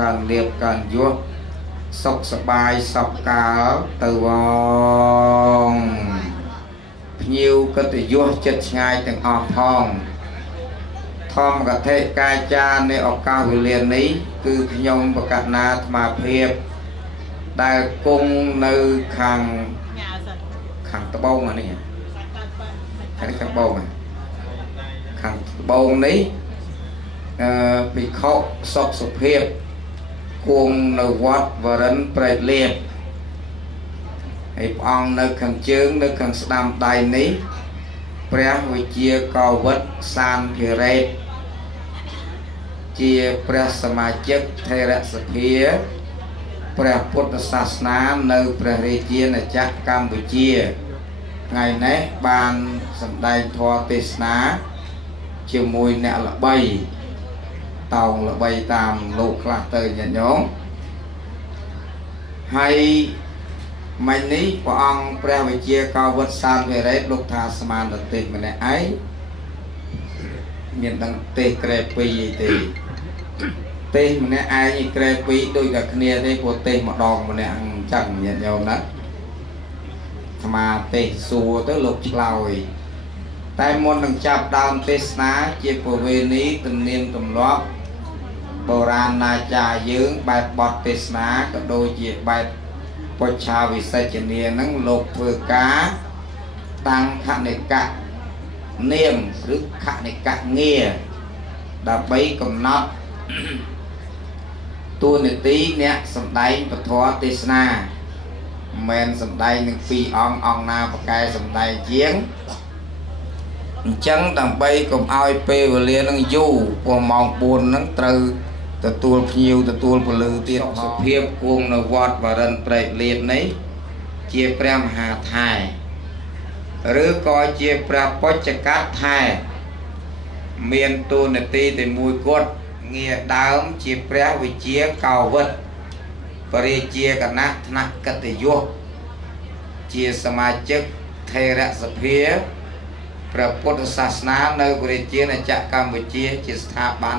การเรียบการยั่วสกสบายสกกาตัววองพิวก็จะยั่วจัดง่ายถึงออกทองทอมกระเทศกายจานในโอกาสเรียนนี้คือพยมประกาศนาธมาเพียบได้กุ้งในขังตะบงอันนี้ขังตะบงขังตะบงนี้bị khóc sốc sụp hiệp cuồng nở vót và rấn bệ liệt hiệp ong nở khẳng chướng nở khẳng đam tay ní bè với chia cầu vật san thì rệt chia bè sama chất thay rạ sụp hiệp bè phút sát ná nở bè rê chia nở chắc Campuchia ngày nấy ban sầm đai thoa tê ná chiều mùi nẹ là bay tàu là bay tam lục là từ nhà nhóm hay mấy ní của ông pre về chia cao vật san về đấy lục tha saman được tiền mình ấy miền đằng tê crepi thì tê mình ai như crepi đôi cả kia đây của tê một đòn mình ăn chẳng nhận nhau đó mà tê xua tới lục lòi tại môn đằng chạp đàm tê ná chia của về ní từng niên từng lót bồ ràn na trà dưỡng bài bọt tê ná có đôi dịp bài bọt trà vì xe chân niên nâng lục vừa cá tăng khả này cả niềm rước khả này cả nghề đã bấy cầm nọt tu này tí nè sầm đáy và thoa tê ná men sầm đáy nâng phi ong na và cây sầm đáy chiến chẳng tầm bay cùng ai pê và liên năng du và mong buồn năng từ từ tuôn nhiều từ tuôn và lư tiết sự hiệp cuồng nó vọt và rần bệ liệt nấy chia prem hà thai rứ coi chia prem bó chả cát thai miền tu nè ti thì mùi cốt nghe đám chia prem vì chia cầu vật và đi chia cả nát nát cả tỷ vô chia sama chức thay ra sự hiệpพระพุทธศาสนาในบริเวณจักรกัมพูชีจิตสถาบัน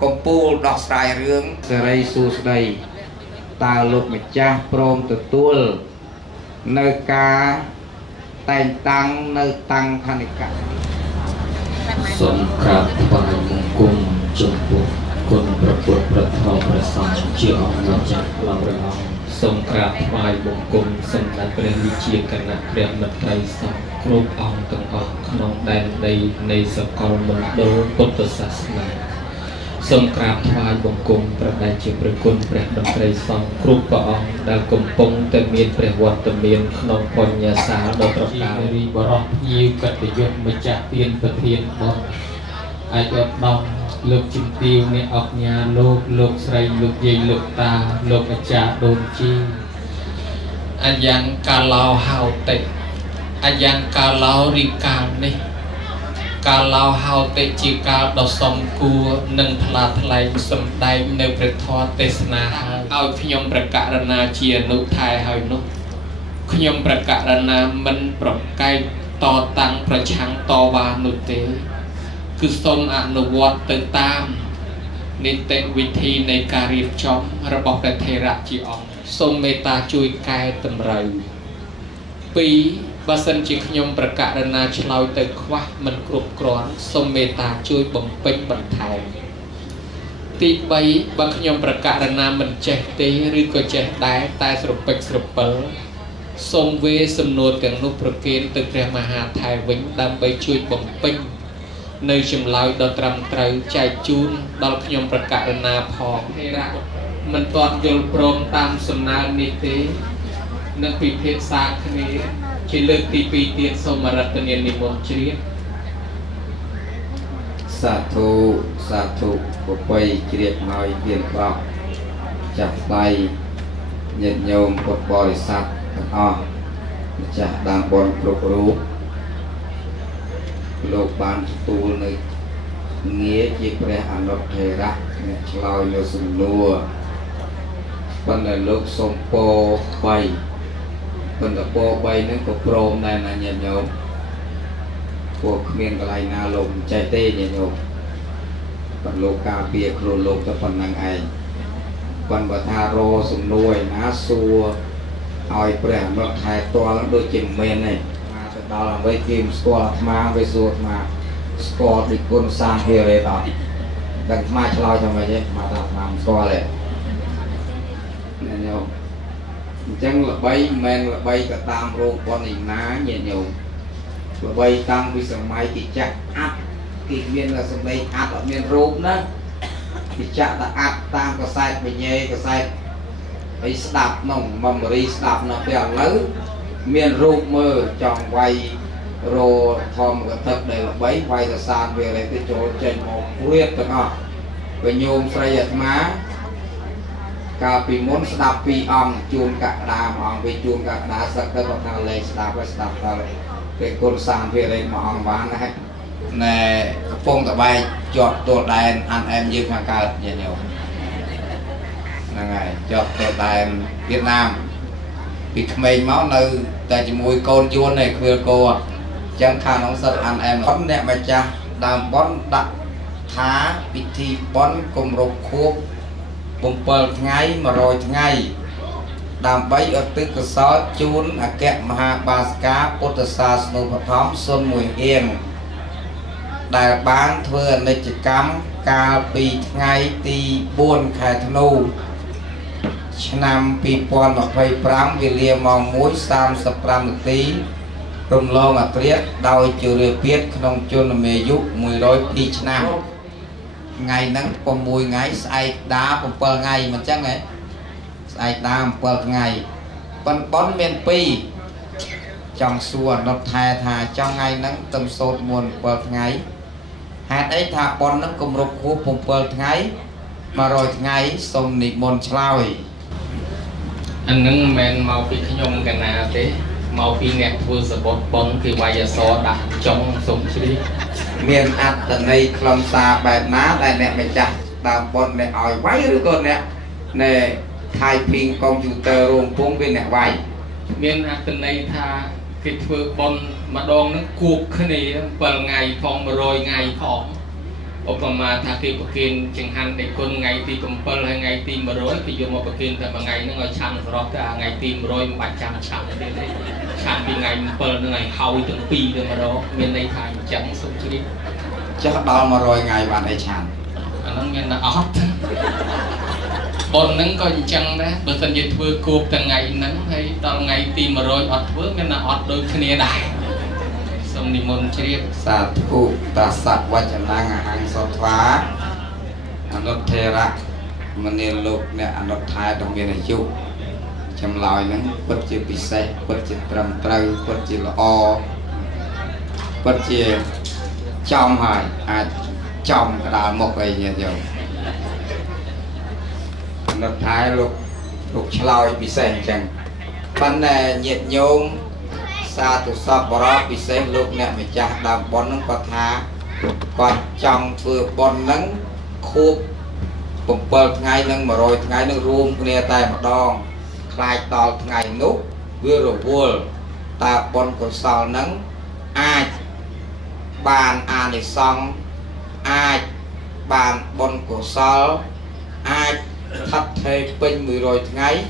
กรมปูดอกสายเรื่องเสรีสูสไดตาลุกมิจ้าพร้อมตัวตัวในกาแต่งตั้งในตั้งคณิกาสงครามปลายมงกุฎจงปกคนประพุทธประทองประสานเชื่อองค์จักรลำเราสงครามปลายมงกุฎสำนักเรียนวิเชียรคณะเรียนมัธยมสังครูองค์ต่างออกขนมแดนในสกลมณฑลพุทธศาสนาสงครามปลายมงกุฎประดับเจียประคุณประดมไตรสังครูองค์ดาวกำปงแต่เมียนประวัติเมียนขนมปัญญาสาดอกประกาศรีบรอยิวกัตยศมาจากเตียนประเทียนบอลอายุดองลูกจิมติวเนี่ยออกญาลูกใส่ลูกใหญ่ลูกตาลูกอาจารย์โดนจีอายังกาลาวเฮาเตอายังกาลาวริกาเนี่กาลาวเฮาเตจีกาดอสมกูหนึ่งพลาทลายสมได้ในประทอเตสนาเอาขยมประกาศนาเชียนุไทยหอยนุขยมประกาศนามันปรบไกต่อตังประชังต่อวานุเตคือทรงอนุวัตติตามนิเตวิธีในการเรียบจอมระบบเทระจีอองทรงเมตตาช่วยกายตำไรปีบาสันจิขยมประกาศนาชลาวเตคว้ามันกรุบกรอนทรงเมตตาช่วยบ่มเป็นบันไทยตีใบบางขยมประกาศนามันเจตีหรือก็เจได้ตายสรุปเป็กสรุปเปิลทรงเวสมโนดกับนุประเกณฑ์ตึกเรียมหาไทยวิ่งดำไปช่วยบ่มเป็นในชิมลายดอตรำไตรใจจูนดอลขยมประกาศนาพอให้รักมันตอนยลโปรมตามสำนานิเตนักพิเศษศาสตร์นี้ที่เลือกตีปีเตียนสมรัตเนียนนิมนต์เชียสาธุบุปไปเจียบน้อยเปลี่ยนกรอบจับใบเย็นโยมปดบริษัทอ๋อจะดังบนปลุกรู้โลกบานตูในเงี้ยจีเปรย์อันรับเทระเนี่ยชลอยโยสุนนัวเป็นในโลกสมโปใบเป็นแต่โปใบนั้นก็โปรมได้นะเนี่ยโยมพวกเมียนกลายนาลมใจเต้เนี่ยโยมเป็นโลกาเปียโครโลกจะเป็นนางไอ còn bà tha rô sùng nuôi ná xua hỏi bẻ nó thay to lắm đôi chìm men này mà đó là với kim score mà với ruột mà score đi quân sang kia về đó đừng mai cho cho mày chứ mà ta làm score này nên nhau chẳng là bay men là bay cả tam rô con hình ná nhẹ nhiều là bay tăng vì sẵn mai thì chắc áp kỳ miên là sẵn đây áp ở miền rộp đó thì chắc là áp tăng có sai bởi nhê có sai ấy đạp nồng mầm ri đạp nó bèo lớn miền rộp mơ chọn quay rô thòm cái thật đây là bấy quay là sàn về lại cái chỗ trên một huyết được không và nhôm xoay giật má cả vì muốn đạp vì ông chuông cả đàm ông vì chuông cả đá sắc tới một thằng lên đạp với đạp ta lại cái con sàn về đây mà ông bán này nè phong cả bay chọt tổ đèn anh em như hàng cao nhiều nhiều là ngày chọt tổ đèn Việt Nam vì mình máu nơi tại chỉ mùi con chuôn này khuyên cô chẳng khả năng rất anh em bón nè mà cha đàm bón đặt thá bị thi bón cùng rục khuốc bùng bờ ngay mà rồi ngay đàm bấy ở tức cơ sở chuôn ở kẹt Maha Baska Potasa Snu Phom Xuân Mùi Hiền đại bán thưa nơi chỉ cắm ca bị ngay ti buôn khai thnu năm pi pon mà phơi pram vì liềm mong muối sam sập pram tí rung lo mà triết đau chiều rìa biết không chôn mề dụ mùi rối đi năm ngày nắng có mùi ngày say đá một bờ ngày mà chắc ấy say đá một bờ ngày bắn bón miền pi trong xua nó thà trong ngày nắng tâm sốt muôn bờ ngày hạt ấy thà bón nó cùng rục khu một bờ ngày mà rồi ngày xong nị môn chlao anh nâng men mau bị nhung cái nào thế mau bị nẹt vừa sờ bọt bón thì vài giờ so đặt trong sống đi miền ắt tận đây không xa bài ná đây nè mày chặt đàm bón này hỏi váy rồi con nè nè thay pin computer luôn cũng bên nè vay miền ắt tận đây tha cái vừa bón mà đòn nó cuộc cái này bờ ngày phong mà rồi ngày phong mà thà khi bậc kiên chẳng hạn để con ngày thì cầm bờ hay ngày thì mà rồi thì dùng một bậc kiênแต่mà ngày nó ngồi chăn rồi cả ngày thì mà rồi mà chăn đến đây chăn thì ngày bờ nó ngày hậu từng pi rồi mà đó miền đây thành chẳng sống chứ đi chắc đó mà rồi ngày bạn ấy chán nó nghe là ót bồn nắng coi chăng đấy bữa tân dịch vừa cột từng ngày nắng hay到ngày thì mà rồi ót vừa nghe là ót đôi khi đại xong đi môn chia sa thu ta sắc vachana ngahang sotva anuttera menen lok ne anut thai trong miền này chịu chăm lòi nắng bất chi bị say bất chi trầm trâu bất chi lo bất chi trong hỏi trong cái đào một cái gì rồi anut thai lục lòi bị say chẳng ban này nhiệt nhôm sa tu sập bờ bị say lúc nè mình chặt đào bón nó có thá còn trong vừa bón nắng khô bùng bờ ngày nắng mà rồi ngày nắng ruộng kia tay một đòn khai to ngày nút vừa rồi vua ta bón còn sau nắng ai bàn này xong ai bàn bón của sau ai thắt thề pin 10 rồi ngày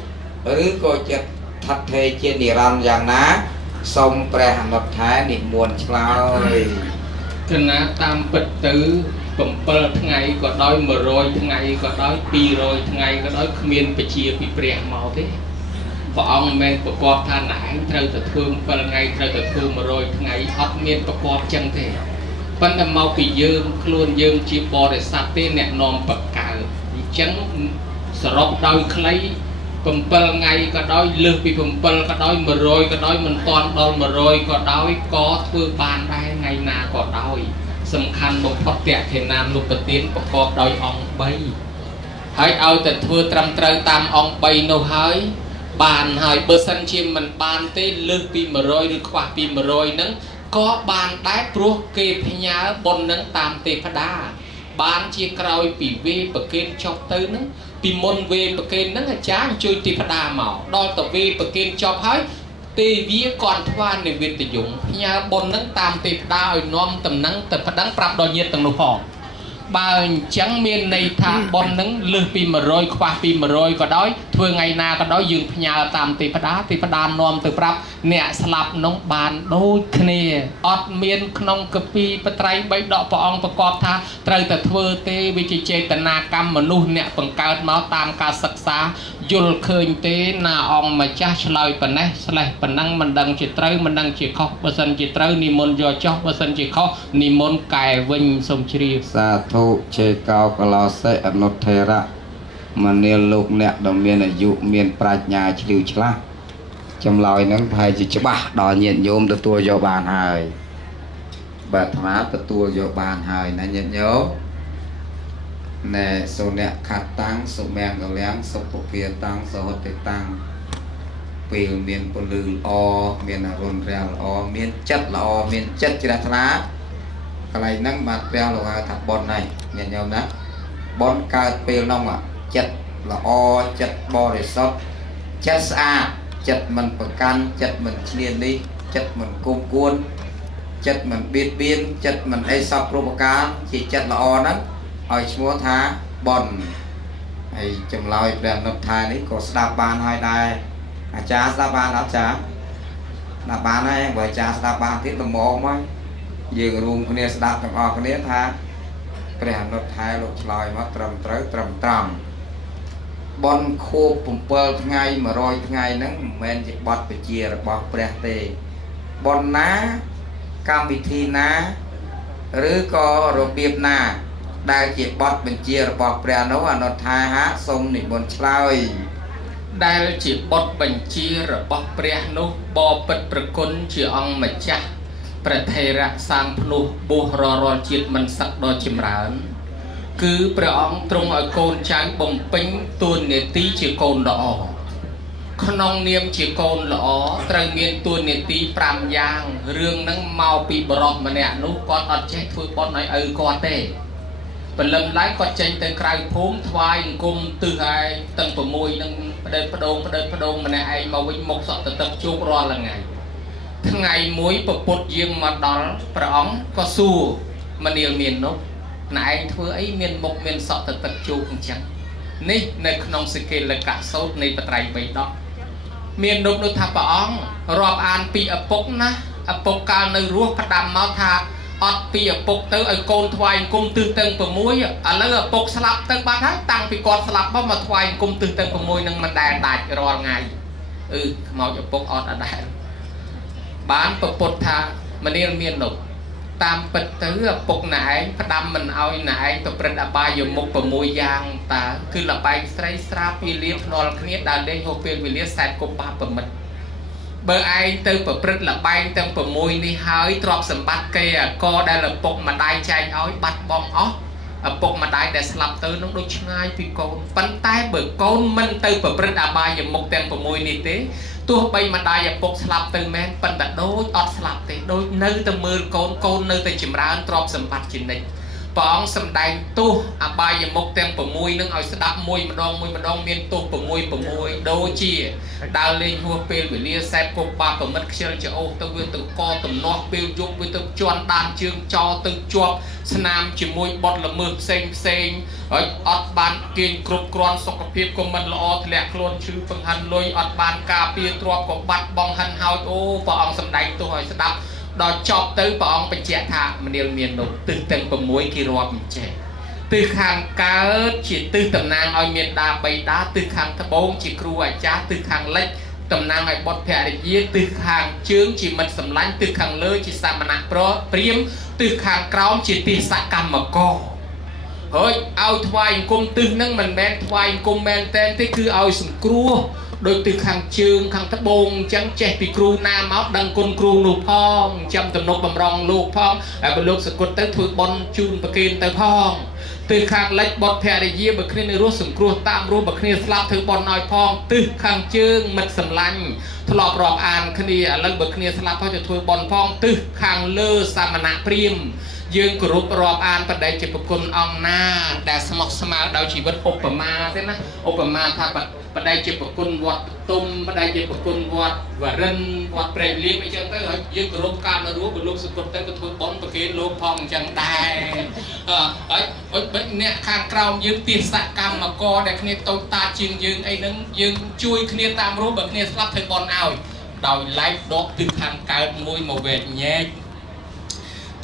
หรือก็จะทัดเทเจนิรันอย่างนะสมแปรหันรถท้ายนิมวนชลาวคณะตามปิดตื้อผมเปิดไงก็ได้มาโรยไงก็ได้ปีโรยไงก็ได้เมียนไปเชียร์ปีเปลี่ยนเมาที่พอเอาเมนประกอบท่าไหนเธอจะทุ่มเปิดไงเธอจะทุ่มมาโรยไงอัดเมียนประกอบจังเถอะปัญหาเมาปียืมคล้วนยืมจีบอได้สัตย์เต้นแนนอมปากกาจังสรบดาวคล้ายผมเปิลไงก็ได้เลือกปีผมเปิลก็ได้มาโรยก็ได้มันตอนโดนมาโรยก็ได้ก็ធ្វើបានដែរไงนาก็ได้สำคัญបំផុតតែខេណាមលោកប្រទានប្រកបដោយអង្គ3ហើយឲ្យតែធ្វើត្រឹមត្រូវតាមអង្គ3នោះហើយបានហើយបើសិនជាមិនបានទេលើសពី100ឬខ្វះពី100ហ្នឹងក៏បានដែរព្រោះគេផ្ញើបុណ្យហ្នឹងតាមទេវតាបានជាក្រោយពីវេប្រគេនចប់ទៅហ្នឹងពីមុនវេប្រគេនហ្នឹងអាចារ្យជួយទេវតាមកដល់ទៅវេប្រគេនចប់ហើយទេវាគាត់ថ្វាយនិវេទយងផ្ញើបុណ្យហ្នឹងតាមទេវតាឲ្យនាំតំណែងទៅប្តឹងប្រាប់ដល់ញាតិទាំងនោះផង bao chẳng miền này thả bon nắng lư pi mà rồi qua pi mà rồi có đói thưa ngày nào có đói dừng nhà tạm tì phá đá nom từ prap nè slap nông bàn đôi khné ọt miền nông cà pi bát trai bay đọ pongประกอบtha trời từ thưa tê vì chỉ chế tận na cam mà nu nè bằng cao máu tam ca sắc xa dul khơi tê na ong mà cha lời phần này lời phần năng mình đăng chỉ trời mình đăng chỉ khóc bớt sân chỉ trời ni môn do chóc bớt sân chỉ khóc ni môn cài vinh sông chi sa thu chế cao cả lao sẽ ở nốt thề ra mà nên lục nè đồng miền ở dụ miền prạch nhà chịu chla trong lòi nắng thầy chỉ cho bà đòi nhận nhôm từ tua do bàn hài bật hóa từ tua do bàn hài nè nhận nhớ nè số nè khát tăng số men gạo láng số phụ phía tăng số hột tê tăng vì miền bờ lư o miền rôn rèo o miền chất là o miền chất chỉ là thá cái này nắng mặt rèo là thạch bon này nhận nhớ đó bon cao pê nông à chất là o chất bo để sót chất a chất mình bậc can chất mình liền đi chất mình cung cuốn chất mình biết biên chất mình hay sắp provoca chỉ chất là o đó hỏi mua thá bon hay chừng lòi đèn nộp thai đấy có đạp bàn hai đài cha đạp bàn đó cha đạp bàn này bởi cha đạp bàn thiết là mồ mới dương ruộng cái này đạp trong o cái này tha cái đèn nộp thai lục lòi mất trầm bon khô bùng bơ ngày mà rồi ngày nắng men chỉ bọt bị chia rồi bọt bẹt tê bon ná cam bị thi ná rứ có rồi biệp ná đại chỉ bọt bị chia rồi bọt bẹt nấu ăn nó thai há sông nị bon chloi đại chỉ bọt bị chia rồi bọt bẹt nấu bò bật bật côn chỉ ông mà cha bật thề ra sang plu bùa rò chiết mình sắc đo chìm rán cứព្រះអង្គទ្រង់ឲ្យកូនចៅបំពេញតួនាទីជាកូនល្អក្នុងនាមជាកូនល្អត្រូវមានតួនាទី5យ៉ាងរឿងហ្នឹងមកពីបរិសម្នាក់នោះគាត់អត់ចេះធ្វើបន់ឲ្យឪគាត់ទេព្រលឹមឡើងគាត់ចេញទៅក្រៅភូមិថ្វាយអង្គមទិសឯងទាំង6នឹងបដិបដងម្នាក់ឯងមកវិញមកសក់ទៅទឹកជោគរាល់ថ្ងៃមួយពពុទ្ធយាងមកដល់ព្រះអង្គក៏សួរមនាលមាននោះណែឯងធ្វើអីមានមុខមានសក់ទៅទឹកជោគអញ្ចឹងនេះនៅក្នុងសេកេលកៈសោតនៃបត្រៃបៃដកមាននោះថាព្រះអង្គរាប់អានពីឪពុកណាឪពុកកាលនៅរស់ផ្ដាំមកថាអត់ពីឪពុកទៅឲ្យកូនថ្វាយអង្គមទិសទាំង6ឥឡូវឪពុកស្លាប់ទៅបាត់ហើយតាំងពីគាត់ស្លាប់មកថ្វាយអង្គមទិសទាំង6នឹងមិនដែលដាច់រាល់ថ្ងៃខ្មោចឪពុកអត់ដែរបានប្រពុតថាមនាលមាននោះតាមពិតទៅឪពុកណែឯងផ្ដាំមិនឲ្យណែឯងប្រព្រឹត្តអបាយមុខ6យ៉ាងតើគឺលបែងស្រីស្រាពីលៀបភ្នាល់គ្នាដើរលេងហូបពេលវេលាសែតគប់បាប្រមិតបើឯងទៅប្រព្រឹត្តលបែងទាំង6នេះហើយទ្រព្យសម្បត្តិគេក៏ដែលឪពុកម្ដាយចែកឲ្យបាត់បង់អស់ឪពុកម្ដាយដែលស្លាប់ទៅនឹងដូចឆ្ងាយពីកូនប៉ុន្តែបើកូនមិនទៅប្រព្រឹត្តអបាយមុខទាំង6នេះទេទោះបីម្ដាយឪពុកស្លាប់ទៅមែនប៉ុន្តែដូចអត់ស្លាប់ទេដូចនៅតែមើលកូននៅតែចម្រើនទ្រព្យសម្បត្តិជានិច្ចព្រះអង្គសម្ដែងទោសអបាយមុខទាំង6នឹងឲ្យស្ដាប់មួយម្ដងមានទោស6ដូចជាដើរលេងហួសពេលវេលាសែបគប់បាប្រមិតខ្ជិលច្អូសទៅវាទៅកតំណោះពេលយប់វាទៅជន់ដានជើងចោលទៅជាប់ស្នាមជាមួយបត់ល្មើសផ្សេងហើយអត់បានគេងគ្រប់គ្រាន់សុខភាពក៏មិនល្អធ្លាក់ខ្លួនឈឺពឹងហាន់លុយអត់បានការពារទ្រព្យក៏បាត់បង់ហាន់ហើយអូព្រះអង្គសម្ដែងទោសឲ្យស្ដាប់ដល់ចប់ទៅព្រះអង្គបញ្ជាក់ថាមនាលមាននោះទិសទាំង6គេរាប់អញ្ចេះទិសខាងកើតជាទិសតំណាងឲ្យមានដាបៃតាទិសខាងត្បូងជាគ្រូអាចារ្យទិសខាងលិចតំណាងឲ្យបុត្រភរិយាទិសខាងជើងជាមិត្តសម្លាញ់ទិសខាងលើជាសាមណៈព្រាហ្មណ៍ទិសខាងក្រោមជាទិសកម្មករហើយឲ្យថ្វាយអង្គមទិសហ្នឹងមិនមែនថ្វាយអង្គមមែនតែនទេគឺឲ្យសង្គ្រោះដោយទិសខាងជើងខាងត្បូងអញ្ចឹងចេះពីគ្រូណាមកដឹងគុណគ្រូនោះផងចាំទំនុកបំរុងលោកផងហើយបើលោកសកុតទៅធ្វើបន់ជូនប្រគេនទៅផងទិសខាងលិចបុត្រភរិយាបើគ្នានៅរស់សង្គ្រោះតាមរស់បើគ្នាស្លាប់ធ្វើបន់ឲ្យផងទិសខាងជើងមិត្តសម្លាញ់ធ្លាប់រាប់អានគ្នាឥឡូវបើគ្នាស្លាប់ហើយទៅធ្វើបន់ផងទិសខាងលើសាមណៈព្រាហ្មណ៍យើងគោរពរាប់អានបដិជាប្រគុណអង្គណាដែលស្មោះស្មៅដោយជីវិតឧបមាទេណាឧបមាថា បដិជាប្រគុណវត្តទុំបដិជាប្រគុណវត្តវរិនវត្តព្រៃលៀបអីចឹងទៅហើយយើងគោរពការនៅរួមលោកសុគតទៅក៏ធ្វើបន់ប្រគេនលោកផងអញ្ចឹងដែរហើយអុចបិទអ្នកខាងក្រោមយើងទាសកម្មករដែលគ្នាតូចតាចជាងយើងអីហ្នឹងយើងជួយគ្នាតាមរូបបើគ្នាស្លាប់ធ្វើបន់ឲ្យដោយឡែកដកទិសខាងកើតមួយមកវែកញែក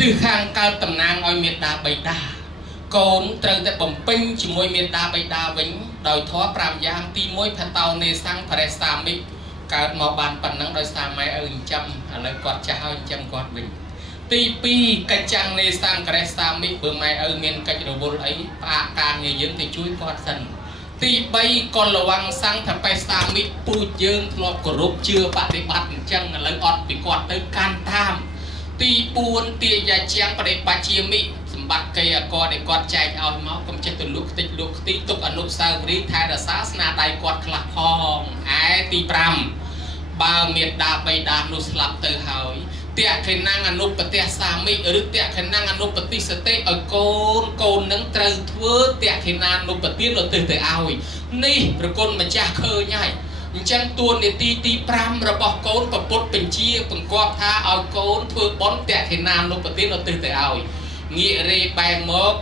ទិសខាងកើតតំណាងឲ្យមេត្តាបិតាកូនត្រូវតែបំពេញជាមួយមេត្តាបិតាវិញដោយធម៌5យ៉ាងទី1ផតោនេសੰបរិសាមិកើតមកបានប៉ុណ្ណឹងដោយសារម៉ែឪចិញ្ចឹមឥឡូវគាត់ចាស់ហើយចិញ្ចឹមគាត់វិញទី2កិច្ចចាំងនេសੰបរិសាមិបើម៉ែឪមានកិច្ចរវល់អីផ្អាកការងារយើងទៅជួយគាត់សិនទី3កលវង្សੰថាបេសាមិពូជយើងធ្លាប់គោរពជឿបប្រតិបត្តិអញ្ចឹងឥឡូវអត់ពីគាត់ទៅកាន់តាមទី4ទាយាជាងបដិបត្តិជាមិសម្បត្តិកេអកដែលគាត់ចែកឲ្យមកកុំចេះទៅលក់ខ្ទេចលក់ខ្ទីទុកអនុស្សាវរីយ៍ថែរក្សាស្នាដៃគាត់ខ្លះផងឯទី5បើមេត្តាបិតានោះស្លាប់ទៅហើយតេខេណាំងអនុបតិសាមិឬតេខេណាំងអនុបតិសតិឲ្យកូននឹងត្រូវធ្វើតេខេណានុបទានឧទ្ទិសទៅឲ្យនេះប្រគុណម្ចាស់ឃើញហើយអញ្ចឹងតួនាទីទី5របស់កូនប្រពុតបញ្ជាបង្គាប់ថាឲ្យកូនធ្វើបន់តេខេណានុបទានឧទ្ទិសទៅឲ្យងាករេបែមក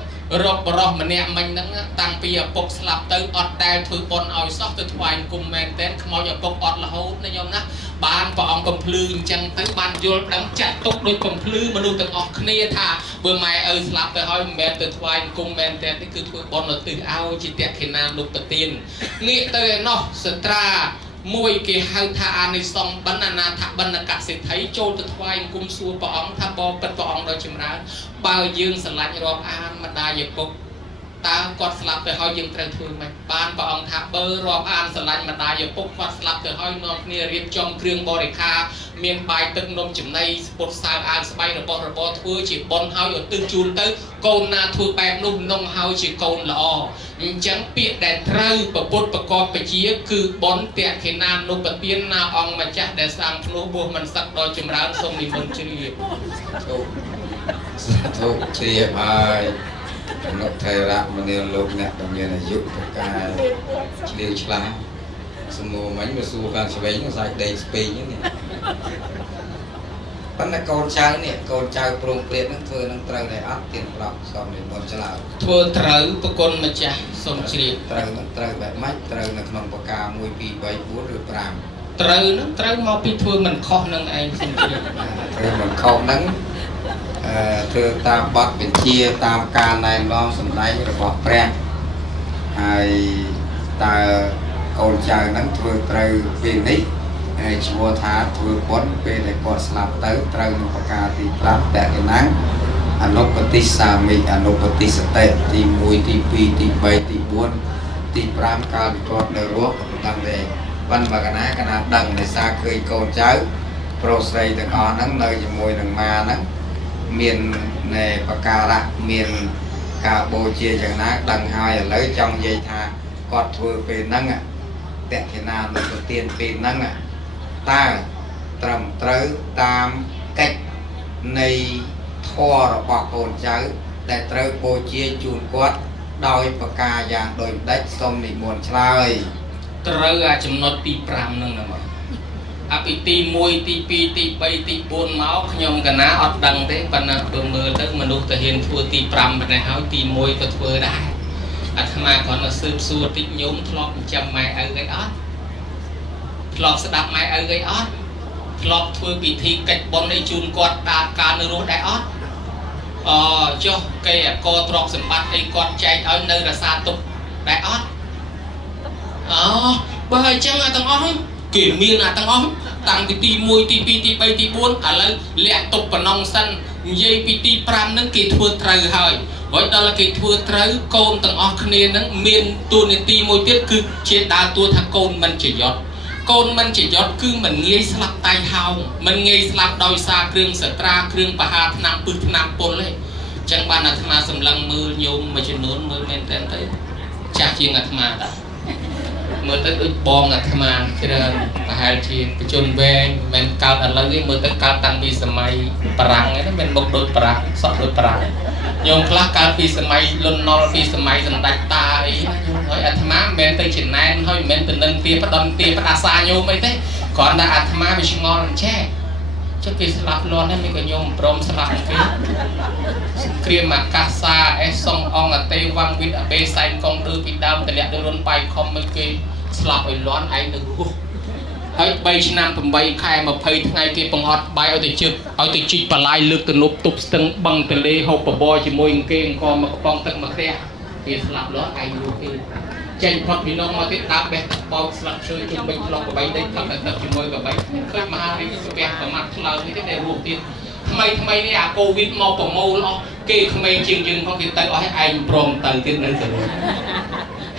រកបរោះម្នាក់មិញហ្នឹងតាំងពីឪពុកស្លាប់ទៅអត់ដែលធ្វើបន់ឲ្យសោះទៅថ្វាយគុំមែនតែនខ្មោចឪពុកអត់រហូតណាញោមណាបានព្រះអង្គកំភ្លឺអញ្ចឹងទៅបានយល់ដឹងចាក់ទុកដោយកំភ្លឺមនុស្សទាំងអស់គ្នាថាបើម៉ែឪស្លាប់ទៅហើយមិនមែនទៅថ្វាយគុំមែនតែនទេគឺធ្វើបន់ឧទ្ទិសឲ្យជាតេខេណានុបទានងាកទៅឯណោះសត្រាមួយគេហៅថាអានិសង្សបណ្ណអនាថបណ្ណកសិទ្ធិចូលទៅថ្វាយគុំសួរព្រះអង្គថាបបិទ្ធព្រះអង្គដ៏ចម្រើនបើយើងស្រឡាញ់រាប់អានម្ដាយឪពុកតើគាត់ស្លាប់ទៅហើយយើងត្រូវធ្វើម៉េចបានព្រះអង្គថាបើរាប់អានស្រឡាញ់ម្ដាយឪពុកគាត់ស្លាប់ទៅហើយនាំគ្នារៀបចំគ្រឿងបរិក្ខារមានបាយទឹកនំចំណីពុតសាវអាវស្បៃរបស់របរធ្វើជាបុណ្យហើយឧទ្ទិសជូនទៅកូនណាធ្វើបែបនោះនំហើយជាកូនល្អអញ្ចឹងពាក្យដែលត្រូវប្រពុតប្រកបពជាគឺបុណ្យតេខេណានុបទានណាអង្គម្ចាស់ដែលសាងភ្នោះបួសមិនសឹកដល់ចម្រើនសូមនិមន្តជ្រាបសាធុជ្រាបហើយលោកថេរៈមនាលលោកអ្នកដែលមានអាយុប្រកាយឆ្លៀវឆ្លាតសមូរមិញមកសួរខាងឆ្វេងសាច់ដេកស្ពេងនេះប៉ុន្តែកូនចៅនេះកូនចៅព្រមព្រៀងនឹងធ្វើនឹងត្រូវដែរអត់ទៀនប្រាប់សូមនិមន្តឆ្លើយធ្វើត្រូវប្រគុណម្ចាស់សូមជ្រាបត្រូវនឹងត្រូវបែបម៉េចត្រូវនៅក្នុងប្រការ1 2 3 4ឬ5ត្រូវនឹងត្រូវមកពីធ្វើមិនខុសនឹងឯងសូមជ្រាបត្រូវមិនខុសនឹងធ្វើតាមបទបញ្ជាតាមការណែនាំសម្ដែងរបស់ព្រះហើយតើកូនចៅនឹងធ្វើត្រូវពេលនេះហើយឈ្មោះថាធ្វើបុណ្យពេលដែលគាត់ស្លាប់ទៅត្រូវនឹងប្រការទី5តេខេណាំងអនុបតិសាមិអនុបតិសតិទី1ទី2ទី3ទី4ទី5កាលពីគាត់នៅរស់ដឹងទេបានមកកណាដឹងដោយសារឃើញកូនចៅប្រុសស្រីទាំងអស់ហ្នឹងនៅជាមួយនឹងម៉ាហ្នឹងមាននៃបការៈមានការបូជាយ៉ាងណាដឹងហើយឥឡូវចង់និយាយថាគាត់ធ្វើពេលហ្នឹងតេខេណានុបទានពេលហ្នឹងតើត្រឹមត្រូវតាមកិច្ចនៃធម៌របស់កូនចៅដែលត្រូវបូជាជូនគាត់ដោយប្រការយ៉ាងដូចម្ដេចសូមនិមន្តឆ្លើយត្រូវចំណុចទី5ហ្នឹងណាមកអពីទី1ទី2ទី3ទី4មកខ្ញុំកណាអត់ដឹងទេប៉ុន្តែបើមើលទៅមនុស្សទៅហ៊ានធ្វើទី5ប៉ុណ្ណេះហើយទី1ក៏ធ្វើដែរអាត្មាគ្រាន់តែស៊ើបសួរតិចញោមធ្លាប់ចិញ្ចឹមម៉ែឪអីអត់ធ្លាប់ស្ដាប់ម៉ែឪអីអត់ធ្លាប់ធ្វើពិធីកិច្ចបុណ្យឲ្យជូនគាត់តាមការនៅរស់ដែរអត់ចុះគេអកទ្រព្យសម្បត្តិអីគាត់ចែកឲ្យនៅរសាទុកដែរអត់បើអញ្ចឹងអាទាំងអស់គេមានអាទាំងអស់តាំងពីទី1ទី2ទី3ទី4ឥឡូវលាក់ទុកប៉ុណ្ណឹងសិននិយាយពីទី5ហ្នឹងគេធ្វើត្រូវហើយហើយដល់គេធ្វើត្រូវកូនទាំងអស់គ្នាហ្នឹងមានតួនាទីមួយទៀតគឺជាដើរតួថាកូនមិនជាយត់កូនមិនជាយត់គឺមិនងាយស្លាប់តៃហោងមិនងាយស្លាប់ដោយសារគ្រឿងសត្រាគ្រឿងបហាថ្នាំពឹសថ្នាំពុលទេអញ្ចឹងបានអាត្មាសម្លឹងមើលញោមមួយចំនួនមើលមែនតើទៅចាស់ជាងអាត្មាដែរមើលទៅដូចបងអាត្មាច្រើនប្រហែលជាបច្ចុប្បន្នវែងមិនកើតឥឡូវទេមើលទៅកើតតាំងពីសម័យបារាំងហ្នឹងមិនមុខដូចបារាំងសក់ដូចបារាំងញោមខ្លះកើតពីសម័យលន់ណុលពីសម័យសម្ដេចតាអីហើយអាត្មាមិនមែនទៅចំណែនហើយមិនមែនទៅនឹងទី បដិទីបដាសាញោមអីទេគ្រាន់តែអាត្មាវាឆ្ងល់អញ្ចេះចុះគេស្លាប់លន់ហើយមិនក៏ញោមព្រមស្លាប់គេគ្រាមអាកាសាអេសុងអង្គអតេវ៉ាំងវិតអបេសែងកងឬពីដើមតលាក់ដូចរុនបាយខំមិនគេស្លាប់ឲ្យលន់ឯងនៅរស់ហើយ3ឆ្នាំ8ខែ20ថ្ងៃគេបង្ហត់បាយឲ្យទៅជឹកឲ្យទៅជីកបលាយលើកទៅនប់ទប់ស្ទឹងបឹងទលេហូបបបរជាមួយអង្គអង្គមកកំប៉ុងទឹកមកផ្ទះគេស្លាប់លន់ឯងរស់គេចេញផុតពីនំមកទៀតដាក់បេះបោកស្លាប់ឈើជុំវិញឆ្លងកបីដេកទឹកទឹកជាមួយកបីឃើញមហារាជស្ពះប្រមាត់ឆ្លើយនេះទេរស់ទៀតថ្មីនេះអាកូវីដមកប្រមូលអស់គេក្មេងជាងយើងផងគេទៅអស់ឲ្យឯងព្រមទៅទៀតនៅទៅ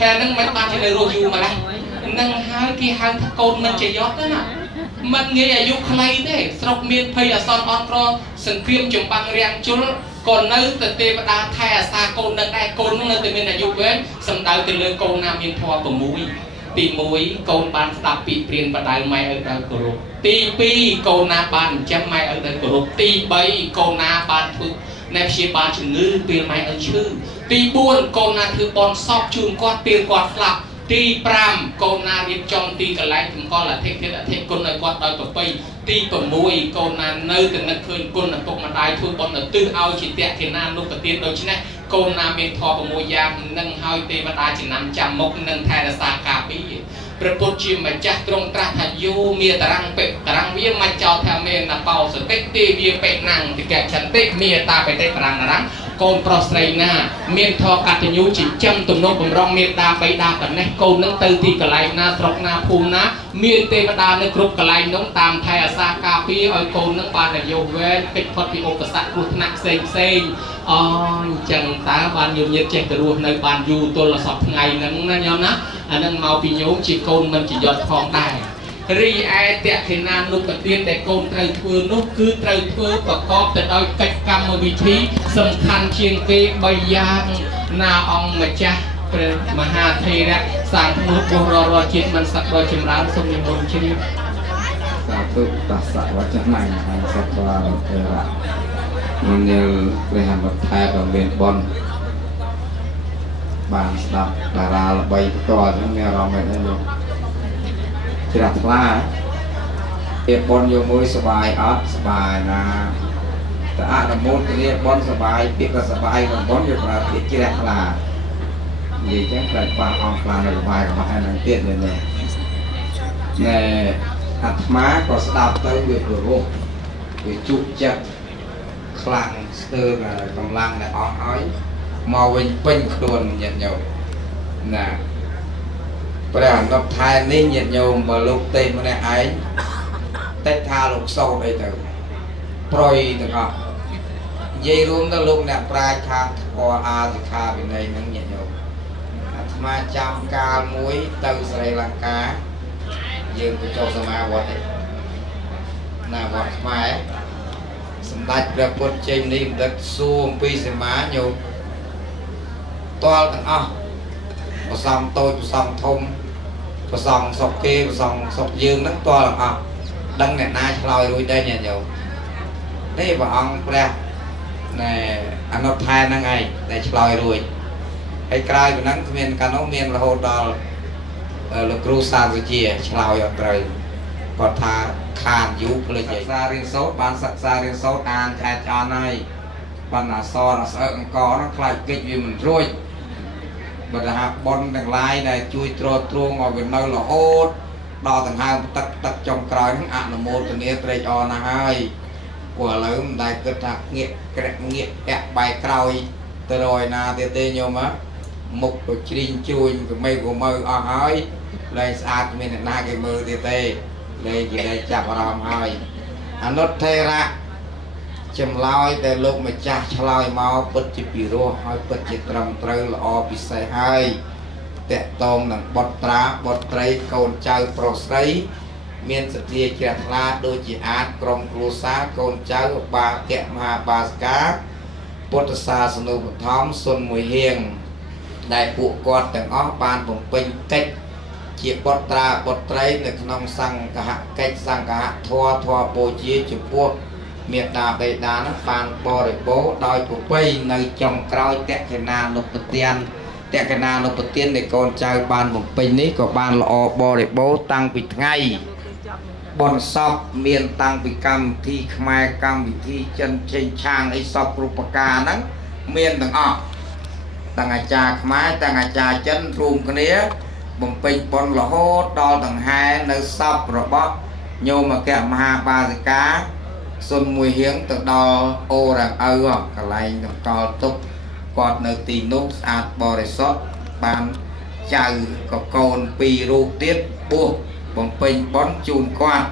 ហើយនឹងមិនបានជានៅរស់យូរម្ល៉េះនឹងហើយគេហៅថាកូនមិនជាយត់ទេណាមិនងាយអាយុខ្លីទេស្រុកមានភ័យអសន្នអន់ក្រសង្គ្រាមចម្បាំងរាំងជុលក៏នៅតែទេវតាថែអាសាកូននឹងដែរកូននឹងនៅតែមានអាយុវែងសំដៅទៅលើកូនណាមានធម៌6ទី1កូនបានស្ដាប់ពីព្រានបដៅម៉ែឲ្យដល់គោរពទី2កូនណាបានចិញ្ចឹមម៉ែឲ្យដល់គោរពទី3កូនណាបានធ្វើណែព្យាបាលជំងឺពេលម៉ែឲ្យឈឺទី4កូនណាធ្វើបន់សពជូនគាត់ពេលគាត់ស្លាប់ទី5កូនណារៀបចំទីកន្លែងសម្គាល់អធិធិអធិគុណឲ្យគាត់ដោយប្រពៃទី6កូនណានៅតែនឹកឃើញគុណឪពុកម្ដាយធ្វើបុណ្យឧទ្ទិសឲ្យជាតេខេណានុបទានដូច្នេះកូនណាមានធម៌6យ៉ាងនឹងឲ្យទេវតាចំណាំចាំមុខនឹងថែរក្សាការពារព្រះពុទ្ធជាម្ចាស់ទ្រង់ត្រាស់ថាយោមានតរង្គពេតរង្គវាមិនចោលថាមានណបោសតិទេវាពេណាំងតិកចន្តិមានតាបេតិប្រាំងរង្គកូនប្រុសស្រីណាមានធម៌កតញ្ញូចិញ្ចឹមទំនុកបំរុងមេត្តាបៃតាកណេះកូននឹងទៅទីកន្លែងណាស្រុកណាភូមិណាមានទេវតានៅគ្រប់កន្លែងនោះតាមថែអាសាការពារឲ្យកូននឹងបានអាយុវែងពេចផុតពីឧបសគ្គគ្រោះថ្នាក់ផ្សេងអញ្ចឹងតើបានញោមញាតចេះទៅរស់នៅបានយូរទល់សពថ្ងៃហ្នឹងណាញោមណាអានឹងមកពីញោមជាកូនមិនជាយត់ផងដែររីឯតេខេណានុបទានដែលកូនត្រូវធ្វើនោះគឺត្រូវធ្វើប្រកបទៅដោយកិច្ចកម្មវិធីសំខាន់ជាងគេ3យ៉ាងណាអង្គម្ចាស់ព្រះមហាថេរៈសាងនោះបុររជាតិមិនសឹកដល់ចម្រើនសូមនិមន្តជ្រាបសាធុតស្សវចនាហើយសត្វាថេរៈមនាលព្រះហត្ថថែក៏មានបនបានស្ដាប់តារាល្បីផ្ទាល់ហ្នឹងមានអារម្មណ៍មិនទេជ្រះថ្លាពេលបនយកមួយសបាយអត់សបាយណាតែអនុមោទនាបនសបាយពាក្យក៏សបាយក្នុងបនយកប្រើពាក្យជ្រះថ្លានិយាយចឹងតែប៉ះអង្គខ្លាំងនៅសបាយរបស់ឯនឹងទៀតនេះណែអាត្មាក៏ស្ដាប់ទៅវាគោរពវាជក់ចិត្តខ្លាំងស្ទើរកម្លាំងដែលអស់ឲ្យមកវិញពេញខ្លួនញាតិញោមណាព្រះអនុថែនេះញាតិញោមបើលោកទេម្នាក់ឯងតែថាលោកសោតអីទៅប្រយទាំងអស់និយាយរួមទៅលោកអ្នកប្រាជ្ញខាងធម៌អាសិក្ខាវិន័យហ្នឹងញាតិញោមអាត្មាចាំកាលមួយទៅស្រីលង្កាយើងទៅចុះសមាវត្តណាវត្តខ្មែរសម្ដេចព្រះពុទ្ធចេញនេះបណ្ឌិតសួរអំពីសមាញោមតលទាំងអស់ប្រសំតូចប្រសំធំប្រសំសុកគេប្រសំសុកយើងហ្នឹងតលទាំងអស់ដឹងអ្នកណាឆ្លើយរួចដែរញាតិញោមនេះព្រះអង្គព្រះណែអនុថែហ្នឹងឯងដែលឆ្លើយរួចហើយក្រោយពីហ្នឹងគ្មានកាលនោះមានរហូតដល់លោកគ្រូសាស្ត្រវិជ្ជាឆ្លើយអត់ត្រូវគាត់ថាខានយូរភ្លេចសិក្សារៀនសូត្របានសិក្សារៀនសូត្រអានឆ្អែតឆ្អន់ហើយបណ្ណាសរស្អើកអង្គនោះខ្លាចកិច្ចវាមិនរួចបើថាប៉ុនទាំងឡាយដែលជួយទ្រទ្រង់ឲ្យវានៅរហូតដល់ដង្ហើមទឹកចុងក្រោយហ្នឹងអនុមោទនាត្រេកអរណាស់ហើយព្រោះឥឡូវមិនដែលគិតថាងាកក្រាក់ងាកពាក់បែកក្រោយទៅរយណាទៀតទេញោមហ៎មុខទៅជ្រីងជួញក៏មិនក៏មើលអស់ហើយលែងស្អាតគ្មានអ្នកណាគេមើលទៀតទេលែងគេលែងចាប់អារម្មណ៍ហើយអនុថេរៈចម្លើយដែលលោកម្ចាស់ឆ្លើយមកពិតជាពិរោះហើយពិតជាត្រឹមត្រូវល្អពិសេសហើយតកតងនឹងបុត្រាបុត្រីកូនចៅប្រុសស្រីមានសទ្ធាជ្រះថ្លាដូចជាអាចក្រុមគ្រួសារកូនចៅបាកៈមហាបាសកាពុទ្ធសាសនូបត្ថម្ភសុនមួយហៀងដែលពួកគាត់ទាំងអស់បានបំពេញកិច្ចជាបុត្រាបុត្រីនៅក្នុងសង្ឃហកិច្ចសង្ឃហធម៌ធម៌បូជាចំពោះមេត្តាបេតានឹងបានបរិបូរដោយប្រពៃនៅចុងក្រោយតេខេណានុបទាន แต่ขณะนปเตียนในกอนเจ้าบ้านผมเป็นนี้ก็บ้านละอบริโภคตั้งปิดไงบอนซอบเมียนตั้งปิกรรมที่ขมายกรรมวิธีจันเชงช่างไอซอบรูปการนั้นเมียนต่างออกต่างอาจารย์ขมายต่างอาจารย์จันรวมกันเนี้ยผมเป็นบอนละโหดดอต่างหายในซอบระบบโยมแก่มหาบาสิกาส่วนมวยเฮียงต่างดอโอรังเอาอะไรต่างกอตุกกอดในตีนุสอาดบริสุทธิ์บานใจก็โกนปีรูปเตี้ยบวกผมเป็นบอนจูนกวาด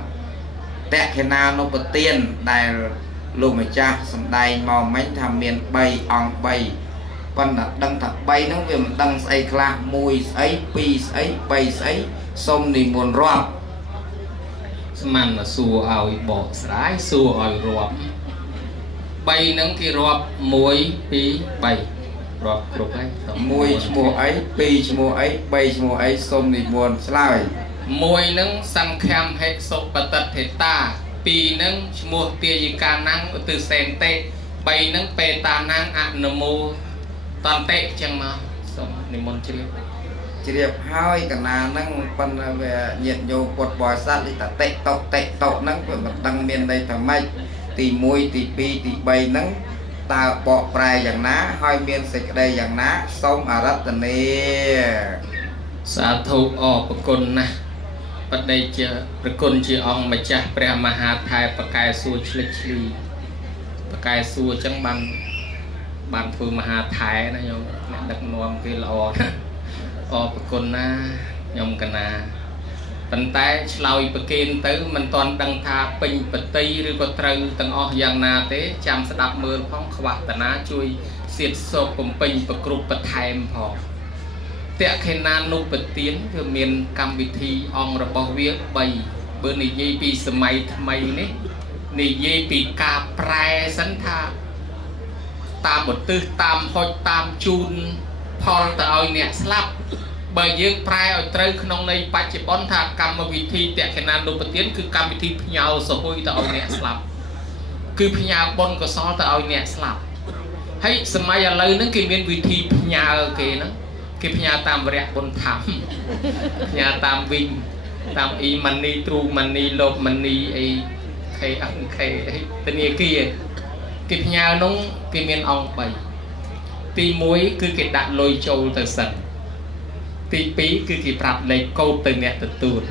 แต่ขณะนปเตียนได้ลูกมาจ้าสำได้มองไม่ทำเมียนใบอ่องใบปันดังถักใบนั่งเวียนดังใส่คลามวยใส่ปีใส่ใบใส่ส้มนิมนต์รอบมันสัวเอาบอกสายสัวเอารวมใบนั่งกี่รอบมวยปีใบรอบครบไอ้มวยชมัวไอ้ปีชมัวไอ้ใบชมัวไอ้ส้มนิมนต์สลายมวยนั่งสังแคมให้ศพปตัดเทตาปีนั่งชมัวเตียยิกานั่งตือเซนเตใบนั่งเปตานั่งอะนโมตอนเตะจังมาส้มนิมนต์เฉียบห้อยกันนานั่งปันเวเหยียดโยปวดบ่อยสัตว์ลิตาเตะโตนั่งเป็นดังเมียนใดทำไมตีมวยตีปีตีใบนั่งตาปอกปลายอย่างน้าห้อยเมียนเสกใดอย่างน้าส้มอารัตเนีสาธุออกประกลนะปัจจัยเจอประกลจีองมาจากพระมหาไทยประกายสูชลิชลีประกายสูจังบันฟืมหาไทยนะโยมดักนวมกิลอออกประกลนะโยมกันนะปัญไตชลอยประเกณฑ์ตื้อมันตอนดังทาปิงปฏิหรือก็ตรึงตั้งออกอย่างนาเตจำสดับมือพ้องขวัตนาช่วยเสียดโศกผมปิงประกรุบประไทยพอแต่ขณะนุปเตียนคือเมียนกรรมวิธีองระบบเวียใบเบอร์นิยปีสมัยทำไมนี่นิยปีกาแปรสันธาตามบทตื้อตามหอยตามจูนพอแต่เอาเนี่ยสลับเบอร์ยืงแปรเอาเตยขนมในปัจจุบันทากรรมวิธีแต่ขณะนุปเตียนคือกรรมวิธีพยาวสหุยแต่เอาเนี่ยสลับคือพยาวบนก็ซ้อแต่เอาเนี่ยสลับให้สมัยอะไรนั่นคือเมียนวิธีพยาวเกนั่นคือพญาตามเรียกบนธรรมพญาตามวิ่งตามอีมันนีตรูมันนีโลบมันนีไอใครอันใครตัวนี้คือพญาน้องคือเมียนองใบตีมวยคือกิดดัดลอยโจลแต่สันตีปีคือกิปรับเลยโกตัวเนี่ยตัวตูน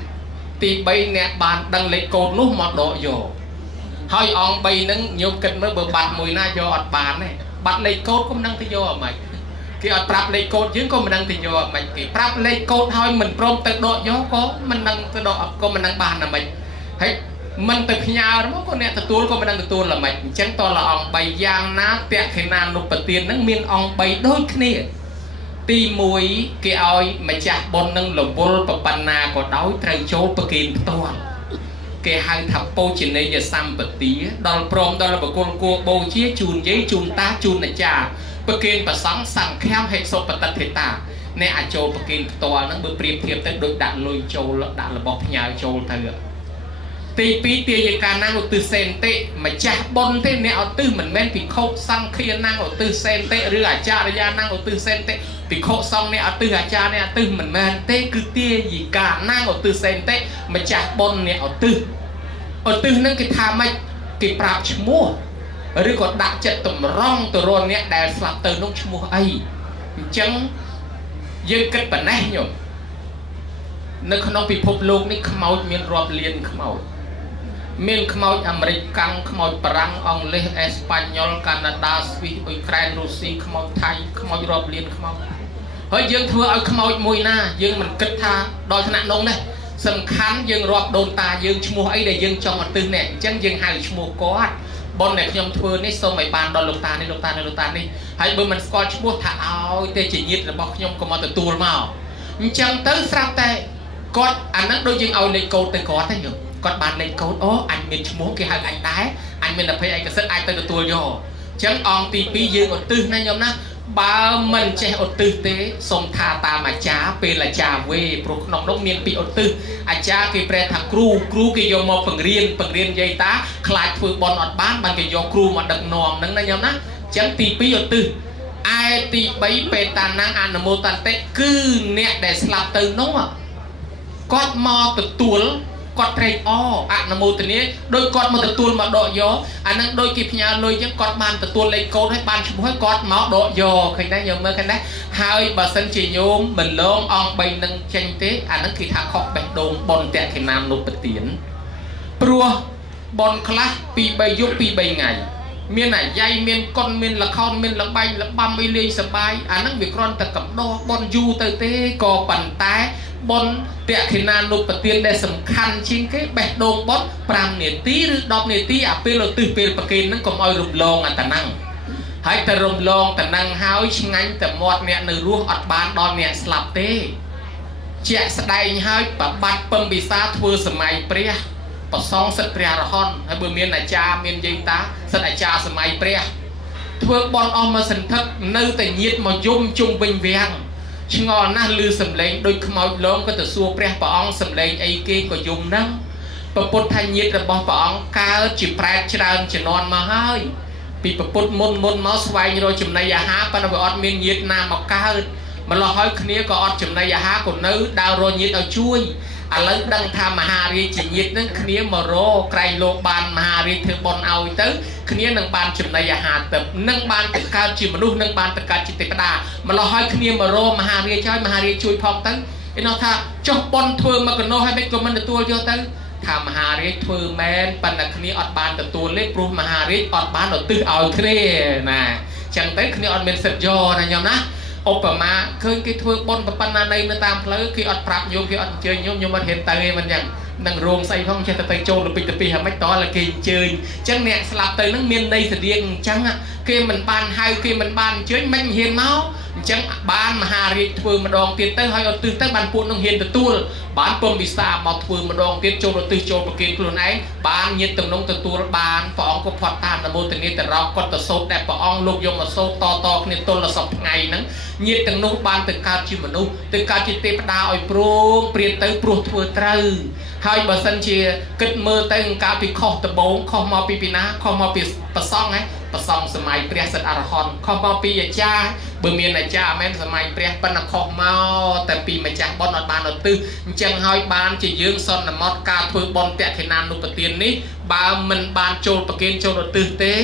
ตีใบเนี่ยบานดังเลยโกนุ่มมาโดโยให้องใบนั้นโยกกันเมื่อเบอร์บัดมวยหน้าโยอดบานเนี่ยบัดเลยโกก็นั่งที่โยใหม่คือปรับเลยโกดยืงก็มันนั่งติดโยมันคือปรับเลยโกดให้มันพร้อมติดโดโยก็มันนั่งติดโดก็มันนั่งบานนะมันให้มันติดพญาแล้วก็เนี่ยติดตัวก็มันนั่งติดตัวละมันจังตอนละอองใบยางน้ำเตะขนานุปเตียนนั่งมีนอองใบโดยนี่ตีมวยกี่เอามาจากบนนั่งหลบบุลปปันนาก็ด้อยไตรโจปกินตัวเกี่ยให้ทับโปจินเนยซ้ำปฏิดอลพร้อมดอลบกุลกัวโบเชี่ยจูนเย่จูนตาจูนนะจ่าประเกณฑ์ประสังสั่งแคมให้โซปตัดเทตาในอาโจประเกณฑ์ตัวนั้นเบื่อเปรียบเทียบแต่โดยดัดลอยโจและดัดระบบพญาโจเถอะตีปีเตียการนั่งเอาตื้อเซนเตะมาจับบนเตะเนี่ยเอาตื้อเหมือนแม่นปีโคสั่งเคลียนั่งเอาตื้อเซนเตะหรืออาจารย์ยานั่งเอาตื้อเซนเตะปีโคสั่งเนี่ยเอาตื้ออาจารย์เนี่ยตื้อเหมือนแม่นเตะคือเตียการนั่งเอาตื้อเซนเตะมาจับบนเนี่ยเอาตื้อนั่นคือทำให้กิปราบชมัวหรือก็ดักจัดตุ่มร่องตัวรอนเนี่ยได้สลับเติมน้องชมัวไอ้จังยังเกิดปัญหาอยู่ในขนมปีพบโลกนี่ขมาวมีรอบเลียนขมาวมีขมาวอเมริกันขมาวฝรั่งอังกฤษเอสปานยอลแคนาดาสวีเดนยูเครนรัสเซียขมาวไทยขมาวรอบเลียนขมาวเฮ้ยยังเธอเอาขมาวมวยหน้ายังมันกึศท่าโดยขนาดน้องเลยสำคัญยังรอบโดนตายังชมัวไอ้เดี๋ยวยังจองอันตึงเนี่ยจังยังหายชมัวก้อนบนเนี่ยยมทัวร์นี่ส่งไปบานดอนลูกตานี่ให้เบอร์มันสกอตช์บัวถ่าเอาเตจิยิดแล้วบอกยมก็มาตัวตัวมาจังตื้อสาวแต่กอดอันนั้นโดยยังเอาเลยโกดแต่กอดได้อยู่กอดบานเลยโกดโอ้อันเป็นชมัวกี่หายอันได้อันเป็นอะไรไอ้กระสันไอ้ตัวโย่จังอองตีปียืงอดตื้อนั่นยมนะบามันเจ้าอดตื้อเตะสมทาตามาจ้าเป็นละจ้าเว่ปลุกน้องเมียนปีอดตื้ออาจารย์กี่แปรถักครูกี่ยมมาปังเรียนยัยตาคลายฝืนบอลอดบ้านบางกี่ยมครูมาดักนอมนั่งนั่นยมนะจังตีปีอดตื้อ ai tì bấy bê tà năng ăn mô tàn tệ cứ nẹ để slap từ nó ạ cót mò từ tuol cót trầy o ăn mô tàn này đôi cót mò từ tuol mà độ gió anh năng đôi kịp nhà lôi chứ cót bàn từ tuol lấy cốt hay bàn chụp hết cót máu độ gió khánh đấy nhớ mơ khánh đấy hai bà sân chỉ nhôm mình lông ong bay nâng tranh tế anh năng kỳ thạc học bạch đồn bồn tẹt thì nam nộp bật tiến prua bồn class pi bay giúp pi bay ngày miền này dây miền con miền là con miền là bay là băm y liên sập bay anh năng việc con ta cầm đo bon du tới tế cò bàn tay bon tẹt thì nam nộp bật tiến để sầm khăn trên cái bạch đồn bón pram nề tí đọp nề tí à pê từ pê bạc kên năng còn oi rụp lông à ta năng hãy ta rụp lông ta năng háo chinh anh ta mọt nè nửa ruộng ọt bán đo nè slap tế trẻ sài hai bà bắt bơm bị xa thưa sầm mày pre bà song sật pre hòn hay bờ miền này cha miền dây tá sật này cha sầm mày pre thưa bon om mà sần thất nơi tại nhiệt mà dung chung bình vàng ngon na lư sầm lên đôi khmoi lớn có từ xua pre bà ong sầm lên ai kia có dùng năng bà bột thanh nhiệt là bà ong cao chỉ pre tràn chỉ non mà hơi bị bà bột môn máu xoay rồi chừng này há bà nó bị ọt miền nhiệt nam mọc cao mà lo hỏi kia có ọt chừng này há của nữ đào rồi nhiệt ở chui à lấy đăng tham mahari chỉ nhiệt nó kia mà rô cây lô ban mahari theo bon ao tới kia nâng ban chừng này há tập nâng ban tự cao chỉ mà nâng ban tự cao chỉ tự đà mà lo hỏi kia mà rô mahari chơi mahari chui phong tới nó tha cho bon thưa mà còn nó hay biết của mình được tua cho tới tham mahari thưa men pan là kia ọt ban tự tua lấy pro mahari ọt ban ở tư ao thế nè chẳng tới kia ọt men sệt do này nhầm ná Obama khơi cái thưa bon và pan này nó tam lấy khi ọt prap nhôm khi ọt chơi nhôm mà hiện tại mình nhận năng rôm say phong cho tay trôn là bị hàm mách đó là kỳ chơi chẳng nè slap tới nước miền đây thì điên chẳng á khi mình ban hai khi mình ban chơi mạnh hiền máu chẳng ban mà Harry thưa mà đòn tiền tới hai ở từ tới ban puôn nông hiền từ tua ban pom bị xa mà thưa mà đòn tiền trôn từ trôn và kiến luôn ấy ban nhiệt từng nông từ tua ban phỏng có phật tàn là một từng ngày từ rau con từ sốt đẹp phỏng lục dùng là sốt to nên tôi là sập ngày nắng nhiệt từng nông ban từ cao chi mà nông từ cao chi tê đa oi pro priên tới pro thưa trừ hai bà sân chia kết mơ tới cao bị khó từ bốn khó mò bị ná khó mò bị bà song ấy bà songสมัย ព្រះ សិទ្ធ អរហន្ត ខុសមកពីអាចារ្យ បើ មាន អាចារ្យ មែន សម័យ ព្រះ ប៉ុន្តែ ខុស មក តែ ពី ម្ចាស់ បុណ្យ អត់ បាន ឧទ្ទិស អញ្ចឹង ហើយ បាន ជា យើង សន្មត ការ ធ្វើ បុណ្យ តក្កិណានុប្រទាន នេះ បើ មិន បាន ចូល ប្រគេន ចូល ឧទ្ទិស ទេ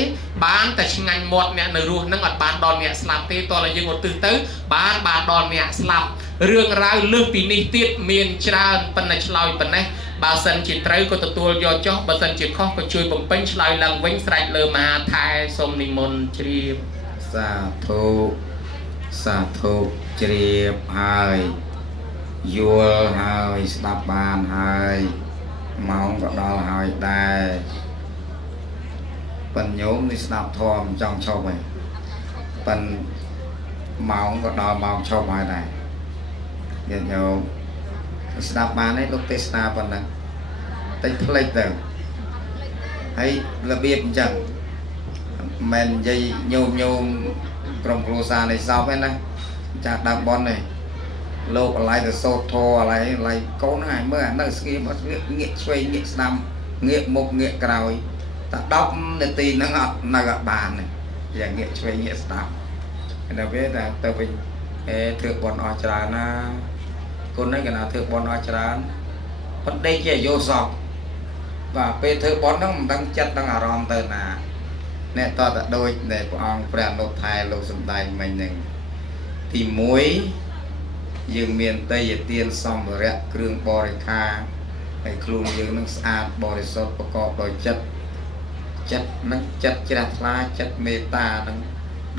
បាន តែ ឆ្ងាញ់ មាត់ អ្នក នៅ រស់ នឹង អត់ បាន ដល់ អ្នក ស្លាប់ ទេ តោះ តែ យើង ឧទ្ទិស ទៅ បាន ដល់ អ្នក ស្លាប់ រឿង រ៉ាវ លើស ពី នេះ ទៀត មាន ច្រើន ប៉ុន្តែ ឆ្លើយ ប៉ុណ្ណេះ បើសិនជាត្រូវក៏ទទួលយកចុះបើសិនជាខុសក៏ជួយបំពេញឆ្លើយឡើងវិញស្រេចលើមហាថែសូមនិមន្តជ្រាបសាធុជ្រាបហើយយល់ហើយស្ដាប់បានហើយម៉ោងក៏ដល់ហើយដែរប៉ិនញោមនេះស្ដាប់ធម៌ចង់ឈប់ហើយប៉ិនម៉ោងក៏ដល់ម៉ោងឈប់ហើយដែរញាតិញោមស្ដាប់បានទេលោកទេសនាប៉ុណ្ណឹងតែផ្លេចទៅហើយរបៀបអញ្ចឹងមិននិយាយញោមក្រុមគ្រួសារនៃសពឯណាចាស់ដើមបននេះលោកអឡៃទៅសូត្រធរអឡៃកូនហ្នឹងឯងមើលអានៅស្ងៀមអត់ងាកឆ្វេងងាកស្ដាំងាកមុខងាកក្រោយតែ10នាទីហ្នឹងអត់នៅអត់បានទេយ៉ាងងាកឆ្វេងងាកស្ដាំដល់ពេលតែទៅវិញធ្វើបនអស់ច្រើនណាគុណនេះគេណាធ្វើបនអស់ច្រើនប៉ុន្តែជាយោសពបាទពេលធ្វើបនហ្នឹងមិនដឹងចិត្តដឹងអារម្មណ៍ទៅណាអ្នកតតដូចដែលព្រះអង្គព្រះអនុថែលោកសំដែងមិញហ្នឹងទី1យើងមានតេយ្យទានសម្ភារៈគ្រឿងបរិក្ខារហើយខ្លួនយើងនឹងស្អាតបរិសុទ្ធប្រកបដោយចិត្តនឹងចិត្តជ្រះថ្លាចិត្តមេត្តានឹង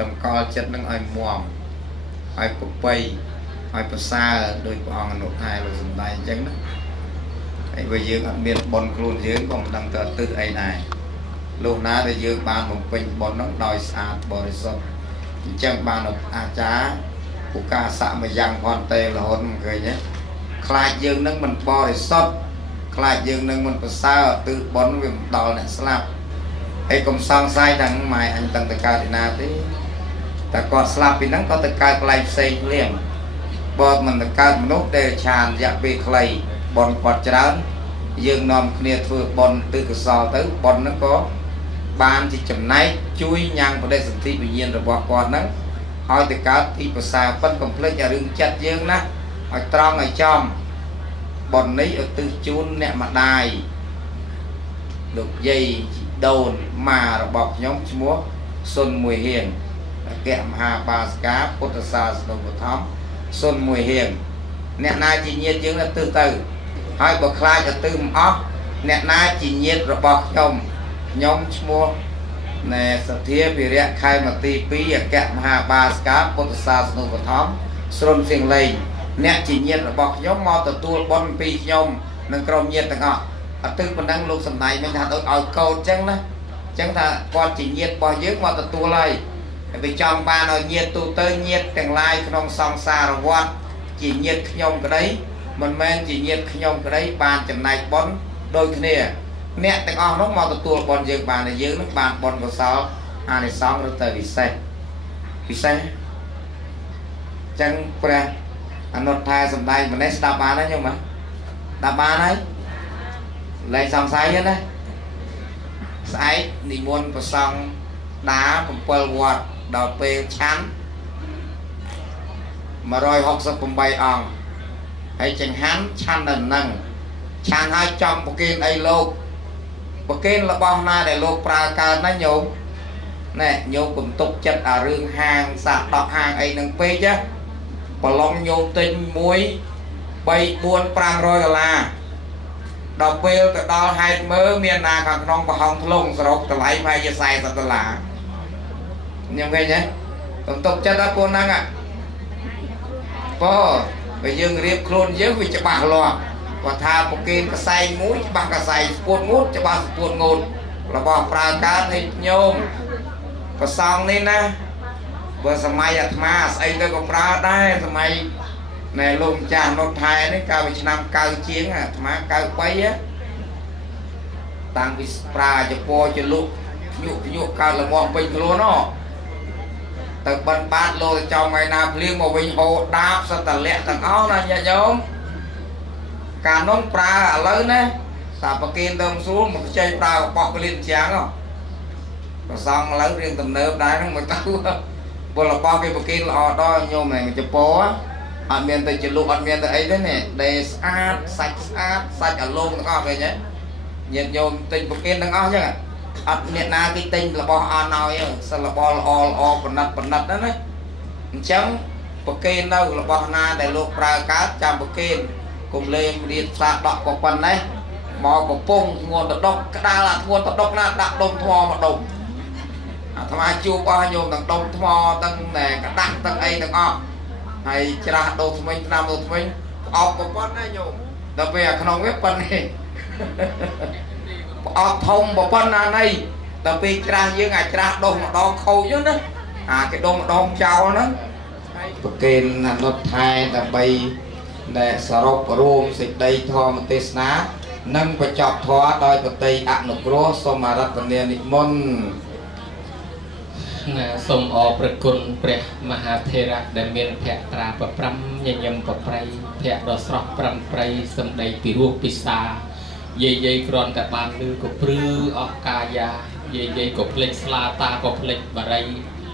តម្កល់ចិត្តនឹងឲ្យមាំឲ្យប្រពៃឲ្យប្រសើរដោយព្រះអង្គអនុថែលោកសំដែងអញ្ចឹងណាហើយបើយើងអត់មានបុណ្យខ្លួនយើងក៏មិនដឹងទៅទិសអីដែរលោកណាដែលយើងបានបំពេញបុណ្យនោះដោយស្អាតបរិសុទ្ធអញ្ចឹងបានអាចារ្យឧកាសមយ៉ាងផនតេរហូតមិនឃើញទេខ្លាចយើងនឹងមិនបរិសុទ្ធខ្លាចយើងនឹងមិនប្រសើរទិសបុណ្យវាមិនដល់អ្នកស្លាប់ហើយកុំសង្ស័យថាម៉ែអញទាំងតកើតឯណាទេតែគាត់ស្លាប់ពីហ្នឹងគាត់ទៅកើតកន្លែងផ្សេងភ្លាមបើមិនទៅកើតមនុស្សដែលឆានរយៈពេលខ្លីបនគាត់ច្រើនយើងនាំគ្នាធ្វើបនទិសកុសលទៅបនហ្នឹងក៏បានជាចំណែកជួយញ៉ាំងបដិសន្ធិវិញ្ញាណរបស់គាត់ហ្នឹង ហើយទៅកើតទីភាសាប៉ុនកុំភ្លេចអារឿងចិត្តយើងណាឲ្យត្រង់ឲ្យចំប៉ុននេះឧទ្ទិសជូនអ្នកម្ដាយលោកយាយដូនម៉ារបស់ខ្ញុំឈ្មោះសុនមួយហៀងអគ្គមហាបាសកាពុទ្ធសាសនូបត្ថម្ភសុនមួយហៀងអ្នកណាជាញាតិយើងទៅហើយបើខ្លាចទៅមិនអស់អ្នកណាជាញាតិរបស់ខ្ញុំឈ្មោះណែសទ្ធាវិរៈខែមទី2អគ្គមហាបាសកាពុទ្ធសាសនូបត្ថម្ភស្រុនសៀងលេងអ្នកជាញាតិរបស់ខ្ញុំមកទទួលបុណ្យពីខ្ញុំនិងក្រុមញាតិទាំងអស់អត់ទៅប៉ុណ្ណឹងលោកសំដែងមិនថាឲ្យកោតចឹងណាចឹងថាគាត់ជាញាតិរបស់យើងមកទទួលហើយវាចង់បានឲ្យញាតិទូទៅញាតិទាំងឡាយក្នុងសង្សារវដ្តជាញាតិខ្ញុំក្តីមិនមែនជាញាតិខ្ញុំក្តីបានចំណែកបុណ្យដូចគ្នាអ្នកទាំងអស់នោះមកទទួលបុណ្យយើងបានហើយយើងនឹងបានបុណ្យកុសលអានិសង្សឬទៅពិសេសចឹងព្រះអនុថាសំដែងម្នេះស្ដាប់បានហើយញោមស្ដាប់បានហើយលែងសង្ស័យទេណាស្អែកនិមន្តប្រសង់ដា7វត្តដល់ពេលឆាន់168អង្គហើយចង្ហាន់ឆាន់ដល់នឹងឆាន់ហើយចំប្រគេនអីលោកប្រគេនរបស់ណាដែលលោកប្រើកើតណាញោមណែញោមកុំទុកចិត្តអារឿងហាងសាក់ដកហាងអីនឹងពេកណាប្រឡងញោមទិញ1 3 4 500ដុល្លារដល់ពេលទៅដល់ហេតុមើលមានណាខាងក្នុងប្រហោងធ្លុងសរុបតម្លៃប្រហែលជា40ដុល្លារខ្ញុំឃើញទេកុំទុកចិត្តដល់ពួកហ្នឹងបើយើងរៀបខ្លួនយើងវាច្បាស់លាស់គាត់ថាប្រគេនកសែងមួយច្បាស់កសែងស្ពួតងូតច្បាស់ស្ពួតងូតរបស់ប្រើកើតឲ្យញោមប្រសងនេះណាបើសម័យអាត្មាស្អីទៅក៏ប្រើដែរសម័យណែលោកម្ចាស់នុតថែនេះកាលពីឆ្នាំ90ជាងអាត្មា93តាំងពីប្រើចពោចលុកភ្ញុកកើតលំងពេញខ្លួនហ៎ទៅបិណ្ឌបាតលោកទៅចောင်းថ្ងៃណាភ្លៀងមកវិញហូរដាបសត្វតលាក់ទាំងអស់ណាញាតិញោមកាលនោះប្រើឥឡូវណាតាប្រគេនទៅស្រួលមកខ្ចីប្រើរបស់ក្លៀនជាងហ៎ប្រសងឥឡូវរៀងទំនើបដែរហ្នឹងមកទៅពលរបស់គេប្រគេនល្អដល់ញោមហ្នឹងចពោអត់មានទៅចលុកអត់មានទៅអីទេនេះដេស្អាតសាច់ស្អាតសាច់អាឡូងទាំងអស់ឃើញទេញាតិញោមទិញប្រគេនទាំងអស់ចឹងអត់អ្នកណាគេទិញរបស់អត់ឲ្យសិលរបស់ល្អប្រណិតណាណាអញ្ចឹងប្រគេននៅរបស់ណាដែលលោកប្រើកើតចាំប្រគេនកុំលេងរៀនផ្សារដកក៏ប៉ុណ្ណេះមកកំពុងធ្ងន់ទៅដុកក្តាលអាធ្ងន់ទៅដុកណាដាក់ដុំថ្មមកដុំអាថ្មជួបអស់ញោមទាំងដុំថ្មទាំងតែក្តាស់ទាំងអីទាំងអស់ហើយច្រាស់ដូរថ្មីឆ្នាំដូរថ្មីអបក៏ប៉ុណ្ណេះញោមដល់ពេលអាក្នុងវាប៉ុណ្ណេះអត់ធំប៉ុណ្ណាណីដល់ពេលច្រាស់យើងអាចច្រាស់ដុសម្ដងខូចណាអាគេដុំម្ដងចោលហ្នឹងប្រគេនអនុថែដើម្បីដែលសរុបរួមសេចក្តីធម៌ទេសនានិងបញ្ចប់ធម៌ដោយបតីអនុគ្រោះសូមអារាធនានិមន្តណាសូមអរព្រគុណព្រះមហាថេរៈដែលមានភក្ត្រាប្រព្រំញញឹមប្រប្រៃភក្ត្រដ៏ស្រស់ប្រំប្រៃសំដីពីរោះពិសាយាយគ្រាន់តែបានឮក៏ព្រឺអស់កាយាយាយក៏ភ្លេចស្លាតាក៏ភ្លេចបារី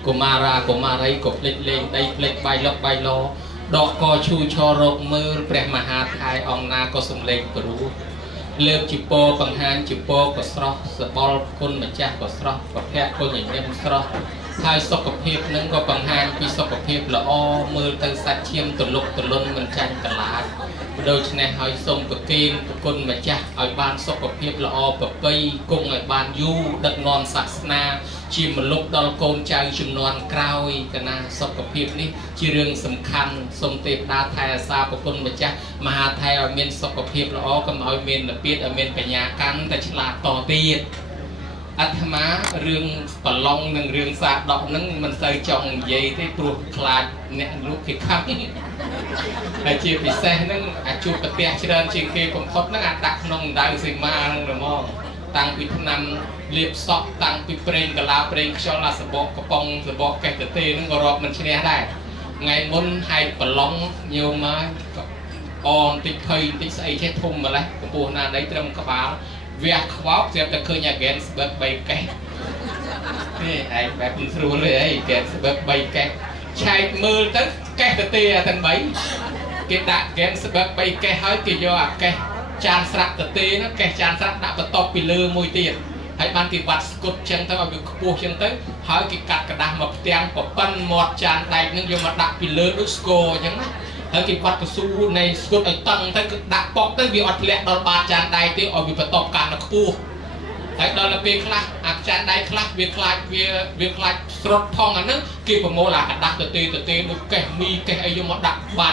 កុមារាកុមារីក៏ភ្លេចលេងដីភ្លេចបាយលុកបាយឡដកកឈូឈររកមើលព្រះមហាថៃអង្គណាក៏សំលេងព្រោះលើកជីពោបង្ហាញជីពោក៏ស្រស់សបល់គុណម្ចាស់ក៏ស្រស់ប្រភពគុណញញឹមស្រស់ហើយសុខភាពនឹងក៏បង្ហាញពីសុខភាពល្អមើលទៅសាច់ឈាមទលុកទលន់មិនចាញ់តឡាចដូច្នេះហើយសូមប្រគេនប្រគុណម្ចាស់ឲ្យបានសុខភាពល្អប្រពៃគង់ឲ្យបានយូរដឹកនាំសាសនាជាមលុបដល់កូនចៅជំនាន់ក្រោយកណាសុខភាពនេះជារឿងសំខាន់សូមទេវតាថែអាសាប្រគុណម្ចាស់មហាថែឲ្យមានសុខភាពល្អកុំឲ្យមានលពាតឲ្យមានបញ្ញាកាន់តែឆ្លាតតទៀតអាត្មារឿងប្រឡងនិងរឿងសាដកហ្នឹងមិនសូវចង់និយាយទេព្រោះខ្លាចអ្នកលោកគេខឹងហើយជាពិសេសហ្នឹងអាជួបប្រទះច្រើនជាងគេបំផុតហ្នឹងអាដាក់ក្នុងដៅសីមាហ្នឹងហ្មងតាំងពីឆ្នាំលាបសក់តាំងពីប្រេងកាឡាប្រេងខ្យល់អាសបកកំប៉ុងសបកកេះតទេហ្នឹងក៏រាប់មិនឈ្នះដែរថ្ងៃមុនហែកប្រឡងញោមមកអនតិចភ័យតិចស្អីចេះធំម្លេះកម្ពស់ណាដីត្រឹមក្បាលវះខ្វោកស្រាប់តែឃើញអាហ្គេនស្បឹក3កេះនេះឯងបែបមិនស្រួលទេអីហ្គេនស្បឹក3កេះ ឆែកមើលទៅកេះទៅទេអាទាំង3គេដាក់ហ្គេមស្បឹក3កេះហើយគេយកអាកេះចានស្រាក់ទៅទេណាកេះចានស្រាក់ដាក់បន្ទាប់ពីលើមួយទៀតហើយបានគេវត្តស្គុតចឹងទៅឲ្យវាខ្ពស់ចឹងទៅហើយគេកាត់กระดาษមកផ្ទាំងប្រប៉ិនមាត់ចានដែកនឹងយកមកដាក់ពីលើដូចស្គរចឹងណាហើយគេវត្តកស៊ូនៃស្គុតឲ្យតឹងទៅគឺដាក់ប៉ុកទៅវាអត់ធ្លាក់ដល់បាតចានដែកទេឲ្យវាបន្ទាប់កាត់ដល់ខ្ពស់ហើយដល់ពេលខ្លះអាចានដែកខ្លះវាខ្លាចវាខ្លាចស្រុតថងអាហ្នឹងគេប្រមូលអាกระดาษទៅទេដូចកេះមីកេះអីយកមកដាក់បា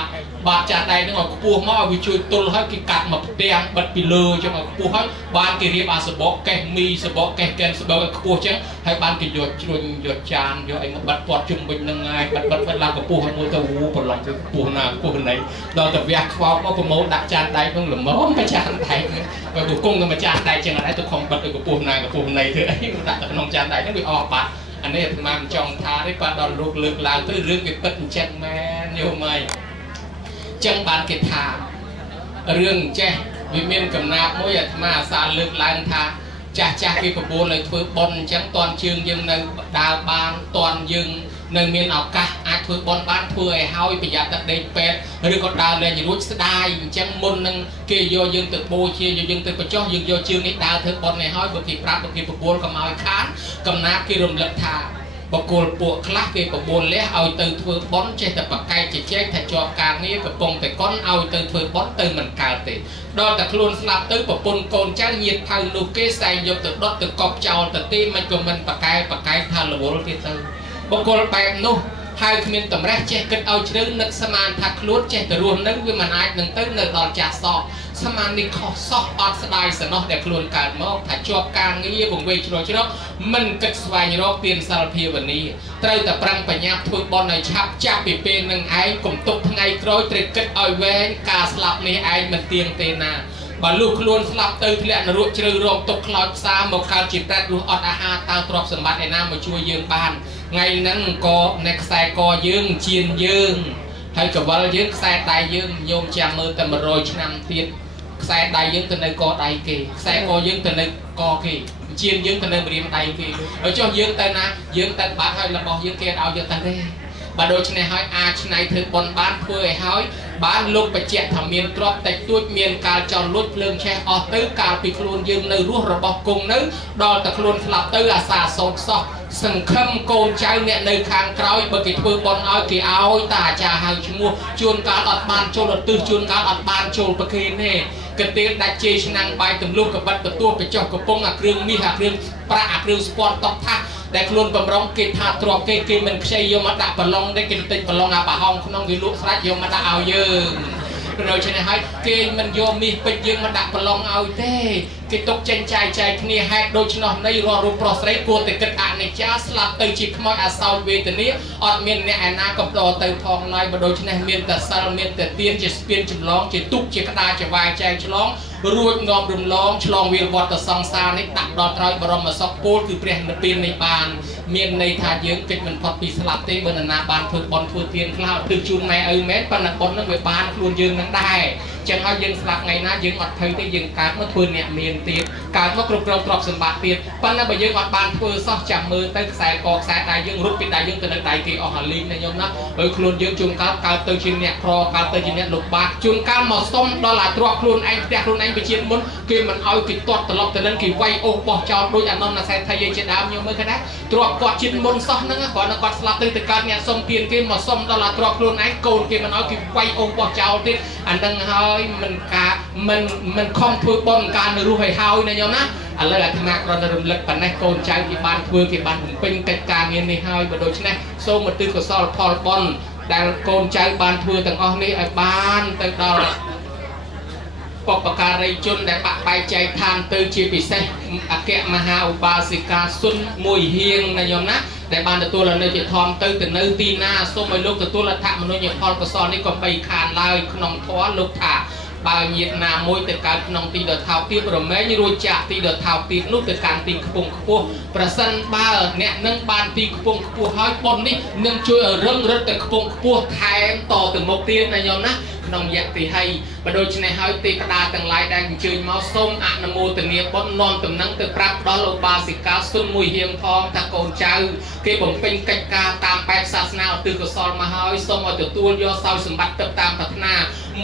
តចានដែកហ្នឹងឲ្យខ្ពស់មកឲ្យវាជួយទល់ហើយគេកាត់មកផ្ទាំងបិទពីលើចឹងឲ្យខ្ពស់ហើយបានគេរៀបអាសបកកេះមីសបកកេះកែនស្បឹកឲ្យខ្ពស់ចឹងហើយបានគេយកជ្រុញយកចានយកអីមកបិទពាត់ជុំវិញហ្នឹងហើយបិទឡើងខ្ពស់ហើយមួយទៅប្រឡងទៅខ្ពស់ណាខ្ពស់ណីដល់ទៅវះខ្វោកមកប្រមូលដាក់ចានដែកហ្នឹងល្មមទៅចានដែកហ្នឹងបើគង់ទៅមកចានដែកចឹងអត់ទៅខំបិទឲ្យខ្ពស់ណាខ្ពស់ណីធ្វើអីដាក់ទៅក្នុងចានដែកហ្នឹងវាអស់បាត់អានេះអាត្មាមិនចង់ថាទេប៉ះដល់លោកលើកឡើងទៅរឿងវាពិតអញ្ចឹងមែនយល់មកចឹងបានគេថារឿងចេះវាមានកំណាព្យមួយអាត្មាអាសាលើកឡើងថាចាស់គេបបួលឲ្យធ្វើបុណ្យអញ្ចឹងតន់ជើងយើងនៅដើរបានតន់យើងនៅមានឱកាសអាចធ្វើបុណ្យបានធ្វើឲ្យហើយប្រយ័ត្នទឹកដេកពេទ្យឬក៏ដើរលេងរួចស្ដាយអញ្ចឹងមុននឹងគេយកយើងទៅបូជាយកយើងទៅបញ្ចុះយើងយកជើងនេះដើរធ្វើបុណ្យនេះហើយបើគេប្រាប់បើគេបបួលកុំឲ្យខានកំណាព្យគេរំលឹកថាបកគលពួកខ្លះគេបបួលលះឲ្យទៅធ្វើបុណ្យចេះតែប្រកែកជជែកថាជាប់ការងារកំពុងតែកុនឲ្យទៅធ្វើបុណ្យទៅមិនកើតទេដល់តែខ្លួនស្លាប់ទៅប្រពន្ធកូនចៅញាតិថៅនោះគេសែងយកទៅដុតទៅកប់ចោលទៅទេមិនក៏មិនប្រកែកថារវល់ទៀតទៅបកគលបែបនោះហើយគ្មានតម្រេះចេះគិតឲ្យជ្រៅនឹកស្មានថាខ្លួនចេះតែរស់នឹងវាមិនអាចនឹងទៅនៅដល់ចាស់សោះស្មាននេះខុសសោះអត់ស្ដាយសំណោះដែលខ្លួនកើតមកថាជាប់ការងារវង្វេងជ្រោជ្រកមិនគិតស្វែងរកទានសិលភាវនាត្រូវតែប្រឹងបញ្ញាធ្វើបុណ្យឲ្យឆាប់ចាប់ពីពេលនឹងឯងកុំទុកថ្ងៃក្រោយត្រូវគិតឲ្យវែងការស្លាប់នេះឯងមិនទៀងទេណាបើលុះខ្លួនស្លាប់ទៅធ្លាក់នរកជ្រៅរងទុកខ្លោចផ្សាមកកើតជាប្រែតរស់អត់អាហារតើទ្រព្យសម្បត្តិឯណាមកជួយយើងបានថ្ងៃហ្នឹងក៏នៅខ្សែកយើងជៀនយើងហើយកវលយើងខ្សែដៃយើងញោមចាំមើលតែ100ឆ្នាំទៀតខ្សែដៃយើងទៅនៅកដៃគេខ្សែកយើងទៅនៅកគេជៀនយើងទៅនៅម្រាមដៃគេហើយចុះយើងទៅណាយើងទៅបាត់ហើយរបស់យើងគេឲ្យយកទៅទេបើដូច្នេះហើយអាចឆ្នៃធ្វើបុណ្យបានធ្វើឲ្យហើយបានលោកបញ្ជាក់ថាមានទ្រព្យតិចតួចមានការចោលលួចភ្លើងឆេះអស់ទៅកាលពីខ្លួនយើងនៅរស់របស់គង់នៅដល់តែខ្លួនស្លាប់ទៅអាសាសោកសោះសង្ឃឹមកូនចៅអ្នកនៅខាងក្រោយបើគេធ្វើបុណ្យឲ្យគេឲ្យតាអាចារ្យហៅឈ្មោះជួនកាលអត់បានចូលឧទ្ទិសជួនកាលអត់បានចូលប្រគេនទេកន្ទេលដាច់ជេរឆ្នាំងបាយទម្លុះកបិតបន្ទួបបញ្ចុះកំពុងអាគ្រឿងមាសអាគ្រឿងប្រាក់អាគ្រឿងស្ពាន់តបថាដែលខ្លួនបំរុងគេថាទ្របគេមិនខ្ចីយកមកដាក់ប្រឡងទេគេទិញប្រឡងអាប្រហោងក្នុងវាលក់ស្រាច់យកមកដាក់ឲ្យយើងដូច្នេះហើយគេមិនយកមាសពេជ្រយើងមកដាក់ប្រឡងឲ្យទេគេទុកចេញចាយគ្នាហេតុដូច្នោះនៃរាល់រូបប្រុសស្រីគួរតែគិតអនិច្ចាស្លាប់ទៅជាខ្មោចអាសោចវេទនាអត់មានអ្នកឯណាកំដរទៅផងឡើយបើដូច្នេះមានតែសិលមានតែទានជាស្ពានចម្លងជាទុកជាក្តារជាវាយចែងឆ្លងរួចនាំរំលងឆ្លងវាលវត្តសង្សារនេះដាក់ដល់ត្រើយបរមសុខពលគឺព្រះនិព្វាននេះបានមានន័យថាយើងគិតមិនផុតពីស្លាប់ទេបើនរណាបានធ្វើបុណ្យធ្វើទានខ្លះគឺជូនម៉ែឪមែនប៉ុន្តែបុណ្យនឹងវាបានខ្លួនយើងនឹងដែរចឹងហើយយើងស្លាប់ថ្ងៃណាយើងអត់ភ័យទេយើងកើតមកធ្វើអ្នកមានទៀតកើតមកគ្រប់គ្រងទ្រព្យសម្បត្តិទៀតប៉ុន្តែបើយើងអត់បានធ្វើសោះចាំមើលទៅខ្សែកខ្សែដៃយើងរត់ពីដៃយើងទៅនៅដៃគេអស់អាលីងណាញោមណាហើយខ្លួនយើងជួនកាលកើតទៅជាអ្នកក្រកើតទៅជាអ្នកលំបាកជួនកាលមកសុំដល់អាទ្រព្យខ្លួនឯងផ្ទះខ្លួនឯងវិជាមុនគេមិនឲ្យគេទាត់ត្រឡប់ទៅនឹងគេវាយអូសបោះចោលដូចអានំណាសែថៃយើងជាដើមញោមមើលឃើញណាទ្រព្យគាត់ជាតិមុនសោះហ្នឹងគ្រាន់តែគាត់ស្លាប់ទៅកើតអ្នកសុំទានគេមកសុំដល់អាទ្រព្យខ្លួនឯងកូនគេមិនឲ្យគេវាយអូសបោះចោលទៀតអានឹងហើយមិនខំធ្វើបុណ្យការនៅរស់ឲ្យហើយណាញោមណាឥឡូវអាត្មាគ្រាន់តែរំលឹកប៉ុណ្ណេះកូនចៅគេបានធ្វើគេបានបំពេញកិច្ចការងារនេះហើយបើដូច្នេះសូមឧទ្ទិសកុសលផលបុណ្យដែលកូនចៅបានធ្វើទាំងអស់នេះឲ្យបានទៅដល់បុព្វការីជនដែលបាក់បែកចែកឋានទៅជាពិសេសអគ្គមហាឧបាសិកាសុនមួយហៀងណាញោមណាដែលបានទទួលនៅជាធម្មទៅនៅទីណាសូមឲ្យលោកទទួលអត្ថមនុញ្ញផលកុសលនេះកុំបីខានឡើយក្នុងធម៌លោកថាបើញាតិណាមួយទៅកើតក្នុងទីដ៏ថោកទាបរមែងរួចចាក់ទីដ៏ថោកទាបនោះទៅកាន់ទីខ្ពង់ខ្ពស់ប្រសិនបើអ្នកនឹងបានទីខ្ពង់ខ្ពស់ហើយបុណ្យនេះនឹងជួយឲ្យរឹងរឹតទៅខ្ពង់ខ្ពស់ថែមតទៅមុខទៀតណាញោមណា ក្នុងយៈទីហើយបើដូចនេះហើយទេវតាទាំងឡាយដែលអញ្ជើញមកសូមអនុមោទនាបុណ្យនាំដំណឹងទៅប្រាប់ដល់ឧបាសិកាសុនមួយហៀងផងថាកូនចៅគេបំពេញកិច្ចការតាមបែបសាសនាឧទ្ទិសកុសលមកហើយសូមឲ្យទទួលយកសោយសម្បត្តិទៅតាមប្រាថ្នា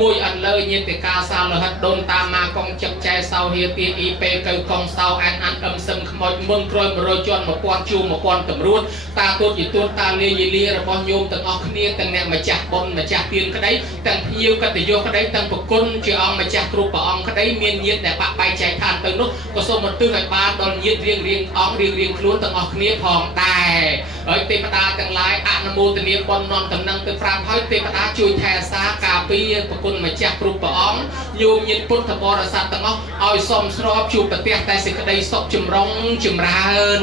មួយអន្លើញាតិកាសាលហិតដូនតាមម៉ាកងចឹកចែសោហៀទាអ៊ីពេកៅកងសោអានអឹមសឹមខ្មោចមុនក្រោយ100ជាន់1000ជួ1000តម្រួតតាទូតយទូតតាលាយលារបស់ញោមទាំងអស់គ្នាទាំងអ្នកម្ចាស់បុណ្យម្ចាស់ទានក្តីទាំងភ្ញៀវកតញ្ញូក្តីទាំងប្រគុណជាអង្គម្ចាស់គ្រប់ព្រះអង្គក្តីមានញាតិដែលបាក់បែកចែកឋានទៅនោះក៏សូមបន្ទោសឲ្យបានដល់ញាតិរៀងអង្គរៀងខ្លួនទាំងអស់គ្នាផងដែរហើយទេវតាទាំងឡាយអនុមោទនាបុណ្យនាំដំណឹងទៅប្រាប់ហើយទេវតាជួយថែសាការពារប្រគុណម្ចាស់គ្រប់ព្រះអង្គញោមញាតិពុទ្ធបរិស័ទទាំងអស់ឲ្យសមស្របជួបប្រទះតែសេចក្តីសុខចម្រុងចម្រើន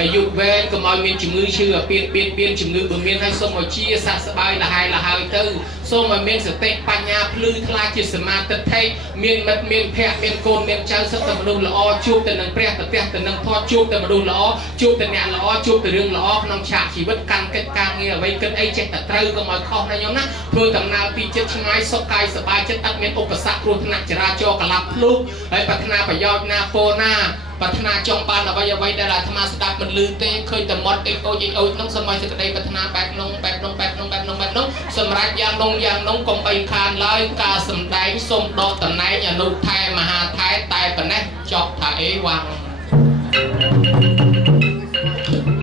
អាយុវែងកុំឲ្យមានជំងឺឈឺអាពាហ៍បៀតបៀនជំងឺបើមានឲ្យសូមឲ្យជាសះស្បើយលហើយទៅសូមឲ្យមានសតិបញ្ញាភ្លឺថ្លាជាសមាធិធិមានមិត្តមានភ័ក្រមានកូនមានចៅសុខតែមនុស្សល្អជួបតែនឹងព្រះប្រទះតែនឹងធម៌ជួបតែមនុស្សល្អជួបតែអ្នកល្អជួបតែរឿងល្អក្នុងឆាកជីវិតកាន់កិច្ចការងារអ្វីគិតអីចេះតែត្រូវកុំឲ្យខុសណាញោមណាធ្វើដំណើរពីចិត្តឆ្ងាយសុខកាយសប្បាយចិត្តអត់មានឧបសគ្គគ្រោះថ្នាក់ចរាចរណ៍កលាប់ភ្លុកហើយប្រាថ្នាប្រយោជន៍ណាពោណាប្រាថ្នាចង់បានអ្វីដែលអាត្មាស្ដាប់មិនឮទេឃើញតែមាត់អេអូចហ្នឹងសូមឲ្យសេចក្តីប្រាថ្នាបែបនោះសម្រាប់យ៉ាងនោះកុំបីខានឡើយការសម្ដែងសូមដកតំណែងអនុថែមហាថែតែប៉ុណ្ណេះចប់ថាអេវ៉ាំង